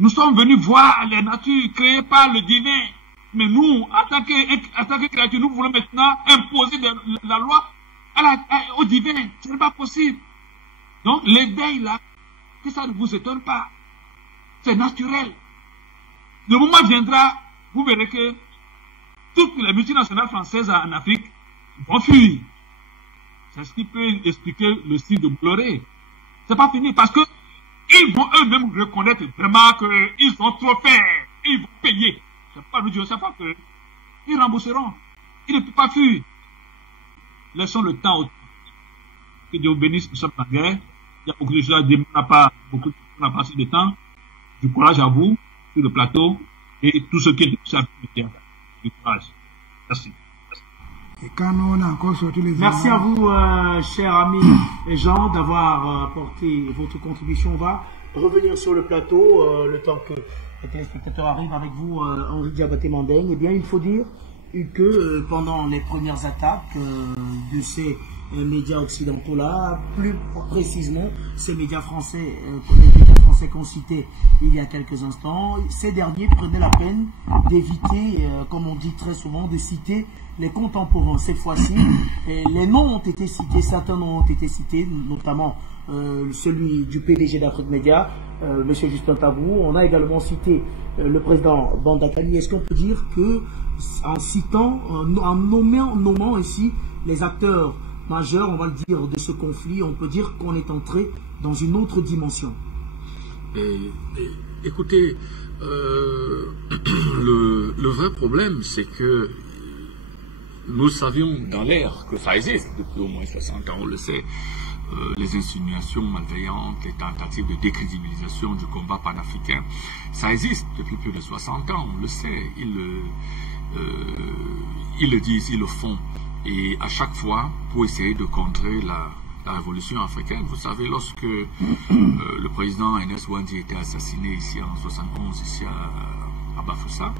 Nous sommes venus voir les natures créées par le divin. Mais nous, en tant que créatures, nous voulons maintenant imposer la loi au divin. Ce n'est pas possible. Donc l'éveil là, que ça ne vous étonne pas. C'est naturel. Le moment viendra, vous verrez que toutes les multinationales françaises en Afrique vont fuir. C'est ce qui peut expliquer le style de Bolloré. C'est pas fini parce que ils vont eux-mêmes reconnaître vraiment qu'ils ont trop fait. Ils vont payer. C'est pas nous dire, c'est pas que ils rembourseront. Ils ne peuvent pas fuir. Laissons le temps. Que Dieu bénisse, nous sommes en guerre. Il y a beaucoup de choses à dire, on n'a pas assez de temps. Du courage à vous, sur le plateau, et tous ceux qui sont du courage. Merci. Et quand on a encore sorti les Merci à Allemands, vous, chers amis et Jean, d'avoir apporté votre contribution. On va revenir sur le plateau, le temps que les téléspectateurs arrivent avec vous, Henri Diabaté-Mandeng. Eh bien, il faut dire que pendant les premières attaques de ces médias occidentaux-là, plus précisément ces médias français, qu'on citait il y a quelques instants, ces derniers prenaient la peine d'éviter, comme on dit très souvent, de citer les contemporains. Cette fois-ci, les noms ont été cités, certains noms ont été cités, notamment celui du PDG d'Afrique Média, M. Justin Tabou. On a également cité le président Bandatali. Est-ce qu'on peut dire que, en citant, en nommant ici les acteurs majeurs, on va le dire, de ce conflit, on peut dire qu'on est entré dans une autre dimension? Écoutez, le vrai problème, c'est que nous savions dans l'air que ça existe depuis au moins 60 ans, on le sait. Les insinuations malveillantes, les tentatives de décrédibilisation du combat panafricain, ça existe depuis plus de 60 ans, on le sait. Ils le disent, ils le font. Et à chaque fois, pour essayer de contrer la révolution africaine, vous savez, lorsque le président Ernest Ouandi était assassiné ici en 71, ici à Bafoussa,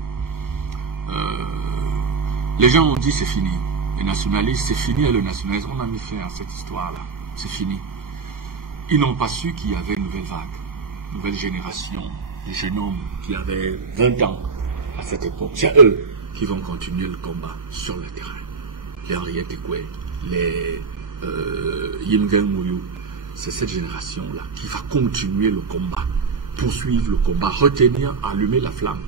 les gens ont dit c'est fini. Les nationalistes, c'est fini, et le nationalisme, on a mis fin à cette histoire-là. C'est fini. Ils n'ont pas su qu'il y avait une nouvelle vague, une nouvelle génération de jeunes hommes qui avaient 20 ans à cette époque. C'est eux qui vont continuer le combat sur le terrain. Les Henriette Ekwe, les Yimgen Mouyou, c'est cette génération-là qui va continuer le combat, poursuivre le combat, retenir, allumer la flamme.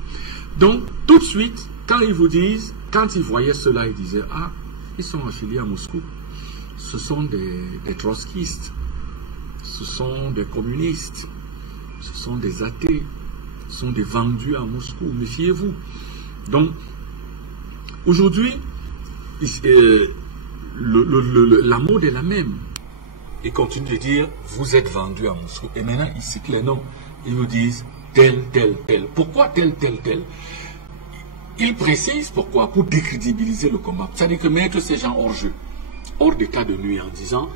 Donc, tout de suite, quand ils vous disent, quand ils voyaient cela, ils disaient, ah, ils sont affiliés à Moscou. Ce sont des trotskistes, ce sont des communistes, ce sont des athées, ce sont des vendus à Moscou, méfiez-vous. Donc, aujourd'hui, la mode est la même. Ils continuent de dire, vous êtes vendus à Moscou. Et maintenant, ils citent les noms. Ils vous disent, tel, tel, tel. Pourquoi tel, tel, tel? Ils précisent pourquoi, pour décrédibiliser le combat. C'est-à-dire que mettre ces gens hors jeu, hors d'état de nuit, en disant,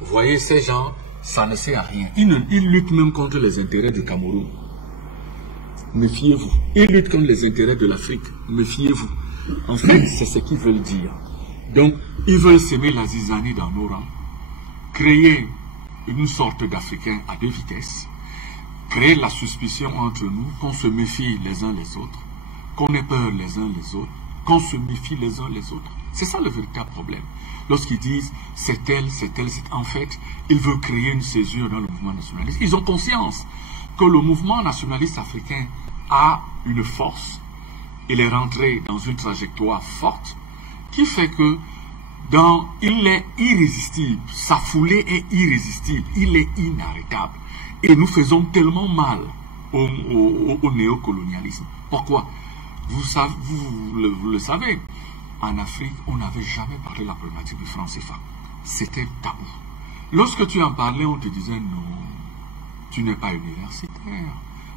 vous voyez, ces gens, ça ne sert à rien. Ils luttent même contre les intérêts du Cameroun. Méfiez-vous. Ils luttent contre les intérêts de l'Afrique. Méfiez-vous. En fait, c'est ce qu'ils veulent dire. Donc, ils veulent semer la zizanie dans nos rangs, créer une sorte d'Africains à deux vitesses, créer la suspicion entre nous, qu'on se méfie les uns les autres, qu'on ait peur les uns les autres, qu'on se méfie les uns les autres. C'est ça le véritable problème. Lorsqu'ils disent c'est tel, c'est tel, en fait, ils veulent créer une césure dans le mouvement nationaliste. Ils ont conscience que le mouvement nationaliste africain a une force. Il est rentré dans une trajectoire forte qui fait que il est irrésistible. Sa foulée est irrésistible. Il est inarrêtable. Et nous faisons tellement mal au néocolonialisme. Pourquoi? Vous le savez, en Afrique, on n'avait jamais parlé de la problématique du franc CFA. C'était tabou. Lorsque tu en parlais, on te disait non, tu n'es pas universitaire.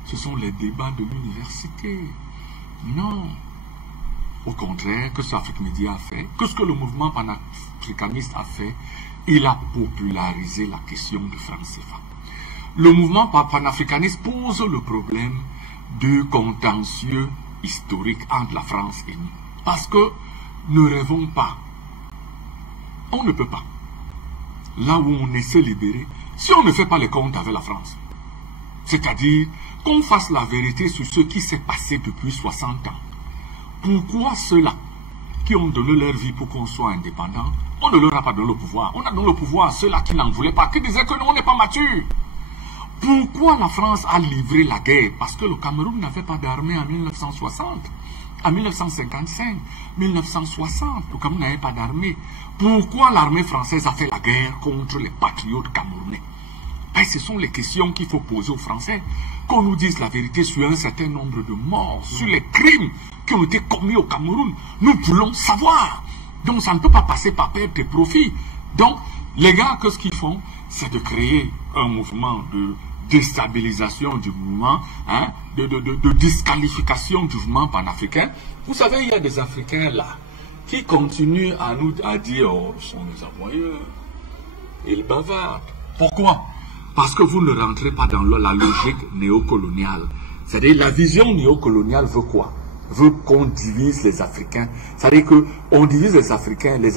Ce sont les débats de l'université. Non. Au contraire, que ce qu'Afrique Média a fait, que ce que le mouvement panafricaniste a fait, il a popularisé la question du franc CFA. Le mouvement panafricaniste pose le problème du contentieux historique entre la France et nous. Parce que ne rêvons pas. On ne peut pas. Là où on est se libérer, si on ne fait pas les comptes avec la France, c'est-à-dire qu'on fasse la vérité sur ce qui s'est passé depuis 60 ans. Pourquoi ceux-là qui ont donné leur vie pour qu'on soit indépendant, on ne leur a pas donné le pouvoir. On a donné le pouvoir à ceux-là qui n'en voulaient pas, qui disaient que nous, on n'est pas mature. Pourquoi la France a livré la guerre? Parce que le Cameroun n'avait pas d'armée en 1960. En 1955, 1960, le Cameroun n'avait pas d'armée. Pourquoi l'armée française a fait la guerre contre les patriotes camerounais? Et ce sont les questions qu'il faut poser aux Français. Qu'on nous dise la vérité sur un certain nombre de morts, sur les crimes qui ont été commis au Cameroun. Nous voulons savoir. Donc ça ne peut pas passer par perte de profit. Donc les gars, ce qu'ils font, c'est de créer un mouvement de déstabilisation du mouvement, hein, de disqualification du mouvement panafricain. Vous savez, il y a des Africains là qui continuent à dire, oh, ils sont les aboyeurs, ils bavardent. Pourquoi? Parce que vous ne rentrez pas dans la logique néocoloniale. C'est-à-dire, la vision néocoloniale veut quoi? Veut qu'on divise les Africains. C'est-à-dire qu'on divise les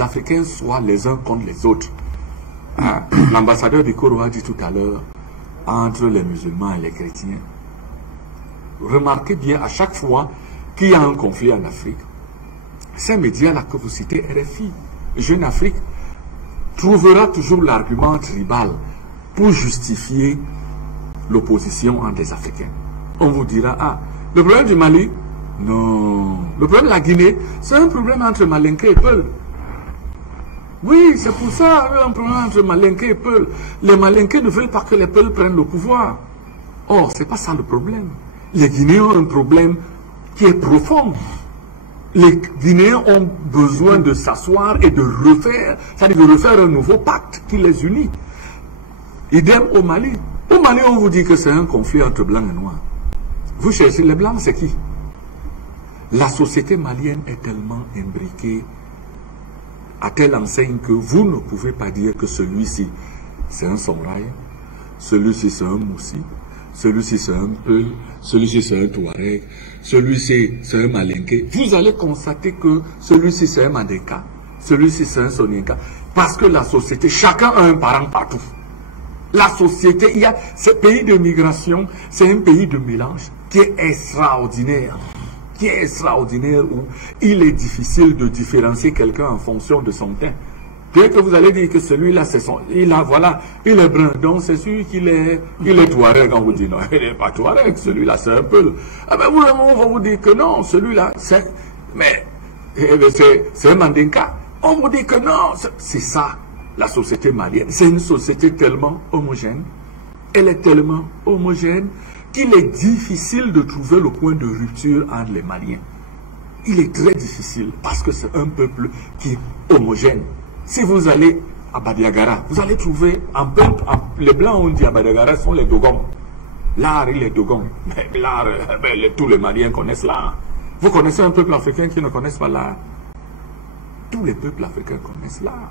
Africains soient les uns contre les autres. Hein? L'ambassadeur du Congo a dit tout à l'heure, entre les musulmans et les chrétiens. Remarquez bien, à chaque fois qu'il y a un conflit en Afrique, ces médias-là que vous citez, RFI, Jeune Afrique, trouvera toujours l'argument tribal pour justifier l'opposition entre les Africains. On vous dira, ah, le problème du Mali, non. Le problème de la Guinée, c'est un problème entre Malinké et Peul. Oui, c'est pour ça, un problème entre Malinké et Peul. Les Malinké ne veulent pas que les Peuls prennent le pouvoir. Or, c'est pas ça le problème. Les Guinéens ont un problème qui est profond. Les Guinéens ont besoin de s'asseoir et de refaire, c'est-à-dire de refaire un nouveau pacte qui les unit. Idem au Mali. Au Mali, on vous dit que c'est un conflit entre blancs et noirs. Vous cherchez les blancs, c'est qui? La société malienne est tellement imbriquée à telle enseigne que vous ne pouvez pas dire que celui-ci c'est un Songhai, celui-ci c'est un Moussi, celui-ci c'est un Peul, celui-ci c'est un Touareg, celui-ci c'est un Malinké. Vous allez constater que celui-ci c'est un Mandeka, celui-ci c'est un Soninka, parce que la société, chacun a un parent partout. La société, il y a ce pays de migration, c'est un pays de mélange qui est extraordinaire. Où il est difficile de différencier quelqu'un en fonction de son teint. Bien que vous allez dire que celui-là, c'est son, il est brun, donc c'est sûr qu'il est Touareg. Quand vous dites non, il n'est pas Touareg, celui-là c'est un peu. Ah ben, on va vous dire que non, celui-là, c'est un Mandinka. On vous dit que non, c'est ça, la société malienne. C'est une société tellement homogène. Elle est tellement homogène qu'il est difficile de trouver le point de rupture entre les Maliens. Il est très difficile parce que c'est un peuple qui est homogène. Si vous allez à Badiagara, vous allez trouver un peuple, les Blancs ont dit à Badiagara sont les Dogons. L'art, il est Dogon. Mais l'art, tous les Maliens connaissent l'art. Vous connaissez un peuple africain qui ne connaisse pas l'art? Tous les peuples africains connaissent l'art.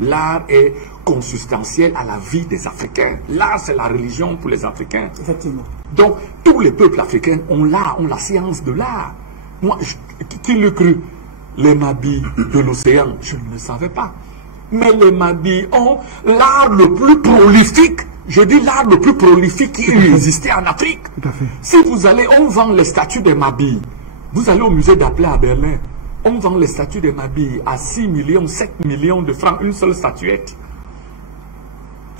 L'art est consubstantiel à la vie des Africains. L'art, c'est la religion pour les Africains. Effectivement. Donc, tous les peuples africains ont l'art, ont la science de l'art. Moi, qui l'eût cru? Les Mabis de l'océan, je ne le savais pas. Mais les Mabis ont l'art le plus prolifique. Je dis l'art le plus prolifique qui existait en Afrique. Tout à fait. Si vous allez, on vend les statues des Mabis. Vous allez au musée d'Appelé à Berlin. On vend les statues des Mabis à 6 millions, 7 millions de francs, une seule statuette.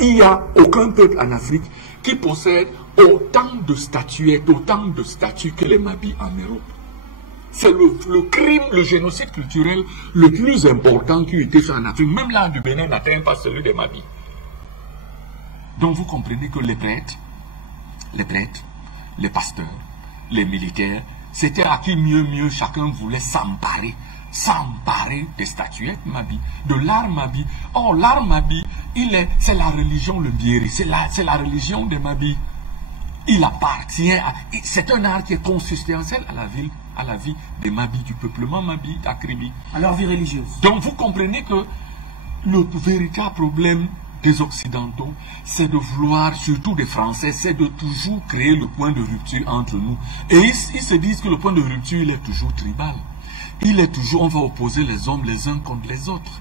Il n'y a aucun peuple en Afrique qui possède autant de statuettes, autant de statues que les Mabis en Europe. C'est le crime, le génocide culturel le plus important qui a été fait en Afrique. Même l'art du Bénin n'atteint pas celui des Mabis. Donc vous comprenez que les prêtres, les pasteurs, les militaires, c'était à qui mieux chacun voulait s'emparer des statuettes Mabi, de l'art Mabi. Or, l'art Mabi, c'est la religion, le Biéri, c'est la religion des Mabi. Il appartient c'est un art qui est consubstantiel à la vie des Mabi, du peuplement Mabi, d'Akribi. À leur vie religieuse. Donc, vous comprenez que le véritable problème des Occidentaux, c'est de vouloir, surtout des Français, c'est de toujours créer le point de rupture entre nous. Et ils se disent que le point de rupture, il est toujours tribal. Il est toujours, on va opposer les hommes les uns contre les autres.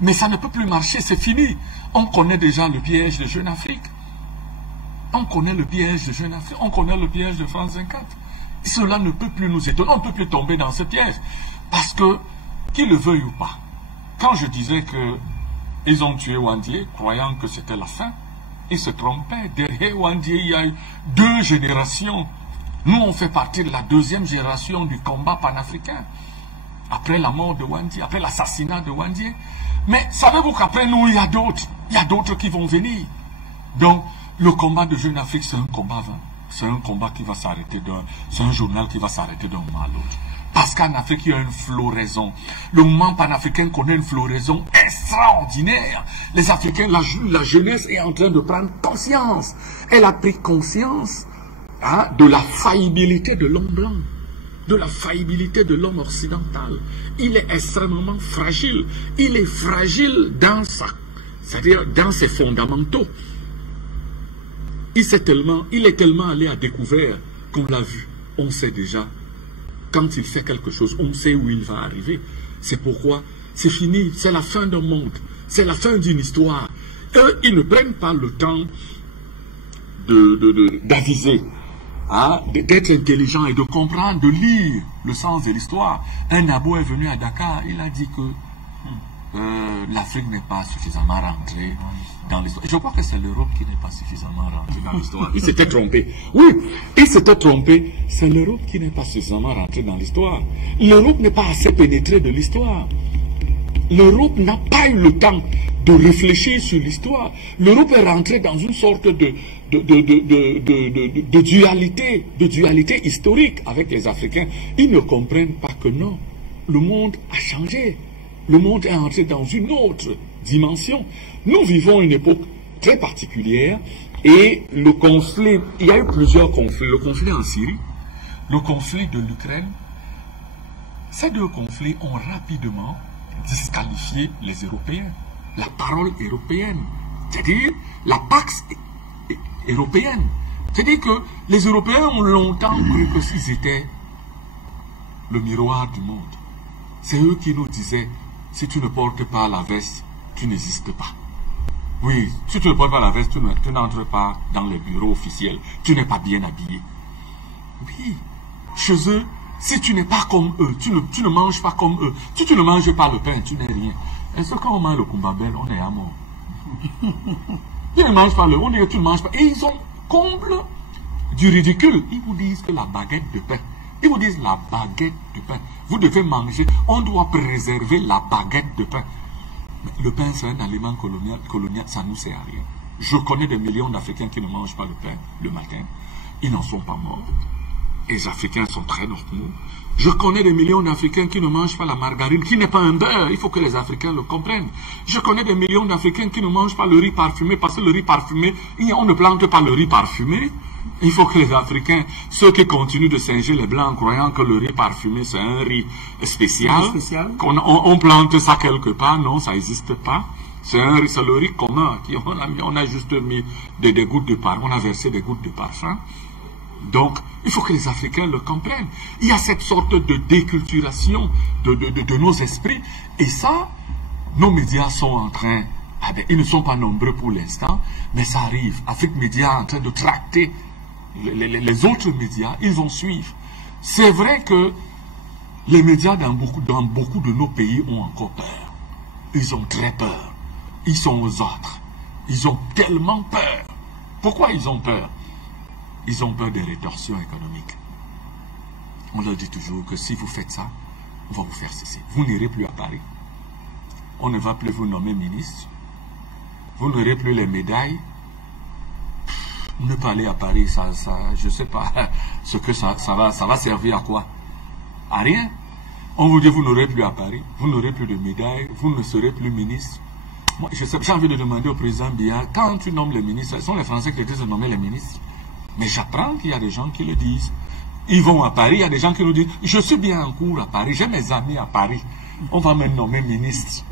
Mais ça ne peut plus marcher, c'est fini. On connaît déjà le piège de Jeune Afrique. On connaît le piège de Jeune Afrique. On connaît le piège de France 24. Cela ne peut plus nous étonner. On ne peut plus tomber dans ce piège. Parce que, qu'ils le veuille ou pas, quand je disais que ils ont tué Wandié, croyant que c'était la fin. Ils se trompaient. Derrière Wandié, il y a eu 2 générations. Nous, on fait partie de la 2e génération du combat panafricain. Après la mort de Wandié, après l'assassinat de Wandié. Mais savez-vous qu'après nous, il y a d'autres. Il y a d'autres qui vont venir. Donc, le combat de Jeune Afrique, c'est un combat vain. C'est un combat qui va s'arrêter c'est un journal qui va s'arrêter d'un moment à l'autre. Parce qu'en Afrique, il y a une floraison. Le mouvement panafricain connaît une floraison extraordinaire. Les Africains, la jeunesse est en train de prendre conscience. Elle a pris conscience de la faillibilité de l'homme blanc. de la faillibilité de l'homme occidental. Il est extrêmement fragile. Il est fragile dans c'est-à-dire dans ses fondamentaux. Il est tellement allé à découvert qu'on l'a vu. On sait déjà, quand il fait quelque chose, on sait où il va arriver. C'est pourquoi c'est fini, c'est la fin d'un monde, c'est la fin d'une histoire. Eux, ils ne prennent pas le temps d'aviser, hein, d'être intelligent et de comprendre, de lire le sens de l'histoire. Un abo est venu à Dakar, il a dit que l'Afrique n'est pas suffisamment rentrée dans l'histoire. Je crois que c'est l'Europe qui n'est pas suffisamment rentrée dans l'histoire. Il s'était trompé. Oui, il s'était trompé. C'est l'Europe qui n'est pas suffisamment rentrée dans l'histoire. L'Europe n'est pas assez pénétrée de l'histoire. L'Europe n'a pas eu le temps de réfléchir sur l'histoire. L'Europe est rentrée dans une sorte de dualité historique avec les Africains. Ils ne comprennent pas que non, le monde a changé. Le monde est entré dans une autre dimension. Nous vivons une époque très particulière et le conflit, il y a eu plusieurs conflits. Le conflit en Syrie, le conflit de l'Ukraine, ces deux conflits ont rapidement disqualifié les Européens. La parole européenne, c'est-à-dire la pax européenne. C'est-à-dire que les Européens ont longtemps cru que s'ils étaient le miroir du monde. C'est eux qui nous disaient, si tu ne portes pas la veste, tu n'existes pas. Oui, si tu ne portes pas la veste, tu n'entres pas dans les bureaux officiels. Tu n'es pas bien habillé. Oui, chez eux, si tu n'es pas comme eux, tu ne manges pas comme eux. Si tu ne manges pas le pain, tu n'es rien. Est-ce que quand on mange le kumbabel, on est à mort? Tu ne manges pas on dit que tu ne manges pas. Et ils ont comble du ridicule. Ils vous disent que la baguette de pain. Ils vous disent la baguette de pain. Vous devez manger. On doit préserver la baguette de pain. Mais le pain, c'est un aliment colonial, ça ne nous sert à rien. Je connais des millions d'Africains qui ne mangent pas le pain le matin. Ils n'en sont pas morts. Les Africains sont très normaux. Je connais des millions d'Africains qui ne mangent pas la margarine, qui n'est pas un beurre. Il faut que les Africains le comprennent. Je connais des millions d'Africains qui ne mangent pas le riz parfumé, parce que le riz parfumé, on ne plante pas le riz parfumé. Il faut que les Africains, ceux qui continuent de singer les Blancs, croyant que le riz parfumé, c'est un riz spécial, on plante ça quelque part, non, ça n'existe pas. C'est le riz commun. On a juste mis des gouttes de parfum, on a versé des gouttes de parfum. Donc, il faut que les Africains le comprennent. Il y a cette sorte de déculturation de nos esprits. Et ça, nos médias sont en train, ils ne sont pas nombreux pour l'instant, mais ça arrive. Afrique Média est en train de tracter les autres médias, ils vont suivre. C'est vrai que les médias dans beaucoup de nos pays ont encore peur. Ils ont très peur. Ils sont aux autres. Ils ont tellement peur. Pourquoi ils ont peur? Ils ont peur des rétorsions économiques. On leur dit toujours que si vous faites ça, on va vous faire ceci. Vous n'irez plus à Paris. On ne va plus vous nommer ministre. Vous n'aurez plus les médailles. Ne pas aller à Paris, je ne sais pas ce que ça va servir à quoi. À rien. On vous dit vous n'aurez plus à Paris, vous n'aurez plus de médailles, vous ne serez plus ministre. Moi, j'ai envie de demander au président Biya, quand tu nommes les ministres, ce sont les Français qui disent de nommer les ministres. Mais j'apprends qu'il y a des gens qui le disent. Ils vont à Paris, il y a des gens qui nous disent, je suis bien en cours à Paris, j'ai mes amis à Paris, on va me nommer ministre.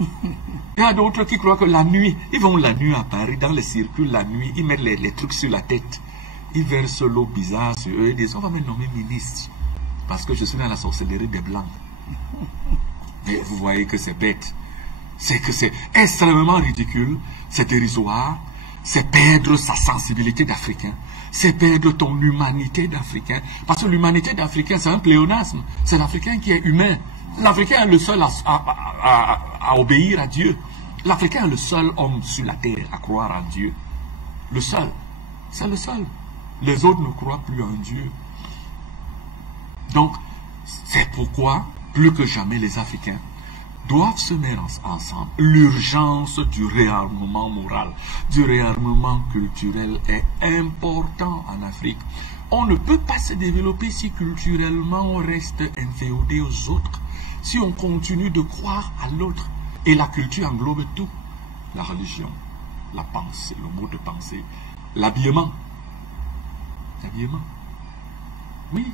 Il y a d'autres qui croient que la nuit, ils vont la nuit à Paris, dans les circuits, la nuit, ils mettent les trucs sur la tête. Ils versent l'eau bizarre sur eux, ils disent, on va me nommer ministre, parce que je suis dans la sorcellerie des Blancs. Mais vous voyez que c'est bête. C'est que c'est extrêmement ridicule, c'est dérisoire, c'est perdre sa sensibilité d'Africain. C'est perdre ton humanité d'Africain. Parce que l'humanité d'Africain, c'est un pléonasme. C'est l'Africain qui est humain. L'Africain est le seul à obéir à Dieu. L'Africain est le seul homme sur la terre à croire en Dieu. Le seul. C'est le seul. Les autres ne croient plus en Dieu. Donc, c'est pourquoi, plus que jamais, les Africains doivent se mettre ensemble. L'urgence du réarmement moral, du réarmement culturel est important en Afrique. On ne peut pas se développer si culturellement on reste inféodé aux autres, si on continue de croire à l'autre. Et la culture englobe tout. La religion, la pensée, le mot de pensée, l'habillement. L'habillement. Oui.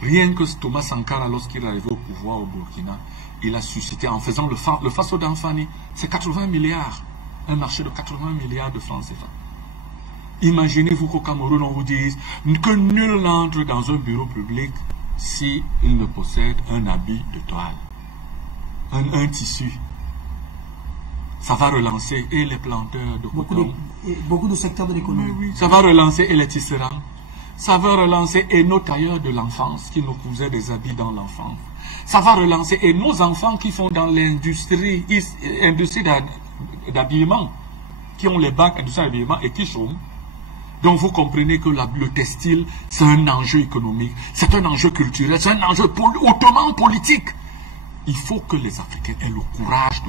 Rien que Thomas Sankara, lorsqu'il est arrivé au pouvoir au Burkina, il a suscité, en faisant le Faso d'Anfani, c'est 80 milliards. Un marché de 80 milliards de francs CFA. Imaginez-vous qu'au Cameroun, on vous dise que nul n'entre dans un bureau public s'il ne possède un habit de toile, un tissu. Ça va relancer et les planteurs de coton. Beaucoup de secteurs de l'économie. Oui. Ça va relancer et les tisserands. Ça va relancer et nos tailleurs de l'enfance qui nous cousaient des habits dans l'enfance. Ça va relancer et nos enfants qui sont dans l'industrie d'habillement, qui ont les bacs industrie d'habillement et qui chôment. Donc vous comprenez que le textile, c'est un enjeu économique, c'est un enjeu culturel, c'est un enjeu hautement politique. Il faut que les Africains aient le courage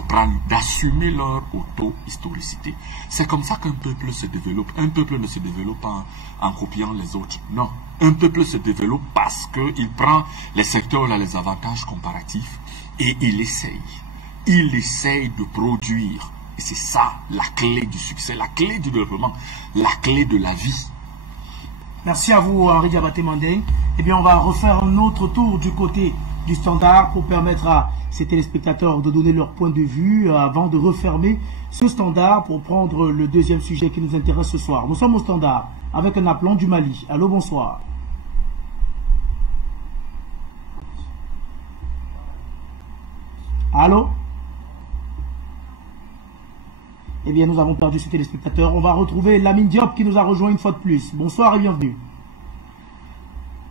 d'assumer leur auto-historicité. C'est comme ça qu'un peuple se développe. Un peuple ne se développe pas en copiant les autres. Non. Un peuple se développe parce qu'il prend les secteurs, là, les avantages comparatifs, et il essaye. Il essaye de produire. Et c'est ça la clé du succès, la clé du développement, la clé de la vie. Merci à vous, Henri Diabaté Mandeng. Eh bien, on va refaire un autre tour du côté du Standard pour permettre à ces téléspectateurs de donner leur point de vue avant de refermer ce Standard pour prendre le deuxième sujet qui nous intéresse ce soir. Nous sommes au Standard avec un appelant du Mali. Allô, bonsoir. Allô? Eh bien, nous avons perdu ce téléspectateur. On va retrouver Lamine Diop qui nous a rejoint une fois de plus. Bonsoir et bienvenue.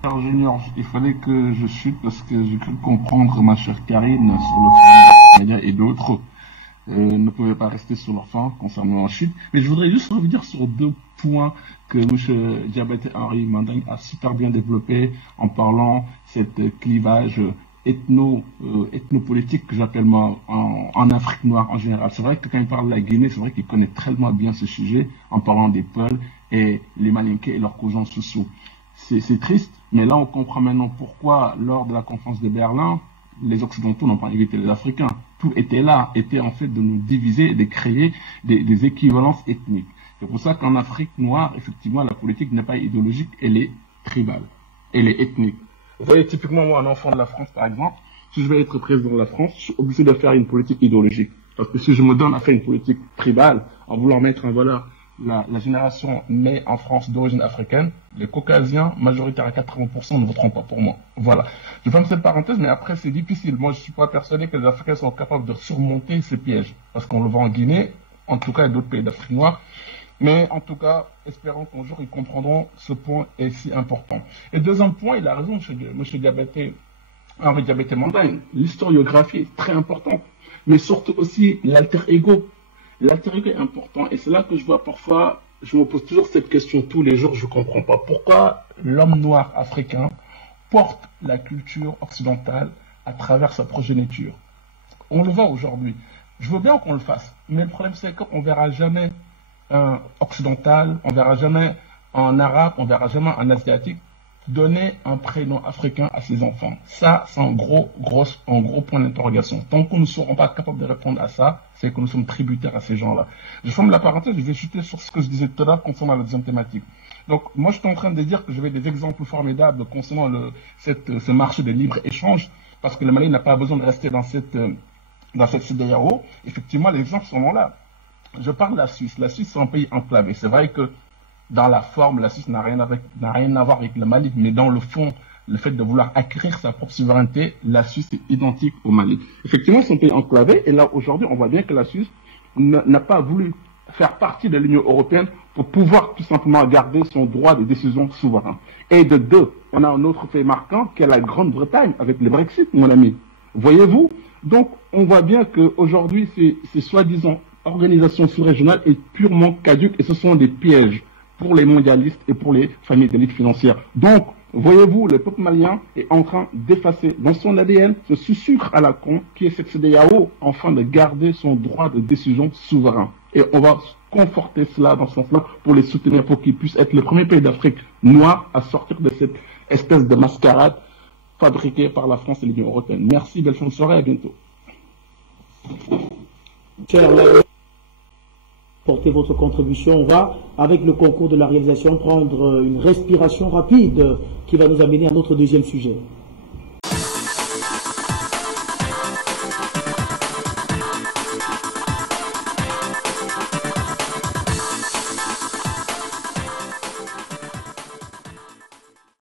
Alors Junior, il fallait que je chute parce que j'ai cru comprendre ma chère Karine sur le forum et d'autres ne pouvaient pas rester sur leur fin concernant la chute. Mais je voudrais juste revenir sur deux points que M. Diabaté Henri Mandeng a super bien développé en parlant cette clivage ethnopolitique que j'appelle moi en Afrique noire en général. C'est vrai que quand il parle de la Guinée, c'est vrai qu'il connaît tellement bien ce sujet en parlant des Peuls et les Malinqués et leurs cousins sociaux. C'est triste, mais là on comprend maintenant pourquoi lors de la conférence de Berlin, les Occidentaux n'ont pas invité les Africains. Tout était là, était en fait de nous diviser et de créer des équivalences ethniques. C'est pour ça qu'en Afrique noire, effectivement, la politique n'est pas idéologique, elle est tribale, elle est ethnique. Vous voyez, typiquement, moi, un enfant de la France, par exemple, si je veux être président de la France, je suis obligé de faire une politique idéologique. Parce que si je me donne à faire une politique tribale, en voulant mettre en valeur la génération née en France d'origine africaine, les Caucasiens, majoritaires à 80%, ne voteront pas pour moi. Voilà. Je ferme cette parenthèse, mais après, c'est difficile. Moi, je suis pas persuadé que les Africains sont capables de surmonter ces pièges. Parce qu'on le voit en Guinée, en tout cas, et d'autres pays d'Afrique noire. Mais en tout cas, espérons qu'un jour, ils comprendront ce point est si important. Et deuxième point, il a raison, M. Diabaté, Henri Diabaté Mandeng. L'historiographie est très importante. Mais surtout aussi l'alter ego. L'alter ego est important. Et c'est là que je vois parfois, je me pose toujours cette question tous les jours, je ne comprends pas. Pourquoi l'homme noir africain porte la culture occidentale à travers sa progéniture? On le voit aujourd'hui. Je veux bien qu'on le fasse. Mais le problème, c'est qu'on ne verra jamais un occidental, on verra jamais un arabe, on verra jamais un asiatique donner un prénom africain à ses enfants. Ça, c'est un gros point d'interrogation. Tant que nous ne serons pas capables de répondre à ça, c'est que nous sommes tributaires à ces gens-là. Je ferme la parenthèse, je vais chuter sur ce que je disais tout à l'heure concernant la deuxième thématique. Donc, moi, je suis en train de dire que j'avais des exemples formidables concernant ce marché de libre-échange, parce que le Mali n'a pas besoin de rester dans cette CEDEAO. Effectivement, les exemples sont là. Je parle de la Suisse. La Suisse, c'est un pays enclavé. C'est vrai que dans la forme, la Suisse n'a rien à voir avec le Mali, mais dans le fond, le fait de vouloir acquérir sa propre souveraineté, la Suisse est identique au Mali. Effectivement, c'est un pays enclavé, et là, aujourd'hui, on voit bien que la Suisse n'a pas voulu faire partie de l'Union européenne pour pouvoir tout simplement garder son droit de décision souverain. Et de deux, on a un autre fait marquant, qui est la Grande-Bretagne, avec le Brexit, mon ami. Voyez-vous? Donc, on voit bien qu'aujourd'hui, ces soi-disant organisation sous-régionale est purement caduque et ce sont des pièges pour les mondialistes et pour les familles d'élite financière. Donc, voyez-vous, le peuple malien est en train d'effacer dans son ADN ce sucre à la con qui est cette CEDEAO, afin de garder son droit de décision souverain. Et on va conforter cela dans ce sens-là pour les soutenir, pour qu'ils puissent être le premier pays d'Afrique noire à sortir de cette espèce de mascarade fabriquée par la France et l'Union européenne. Merci, belle fin de soirée, à bientôt. apporter votre contribution. On va, avec le concours de la réalisation, prendre une respiration rapide qui va nous amener à notre deuxième sujet.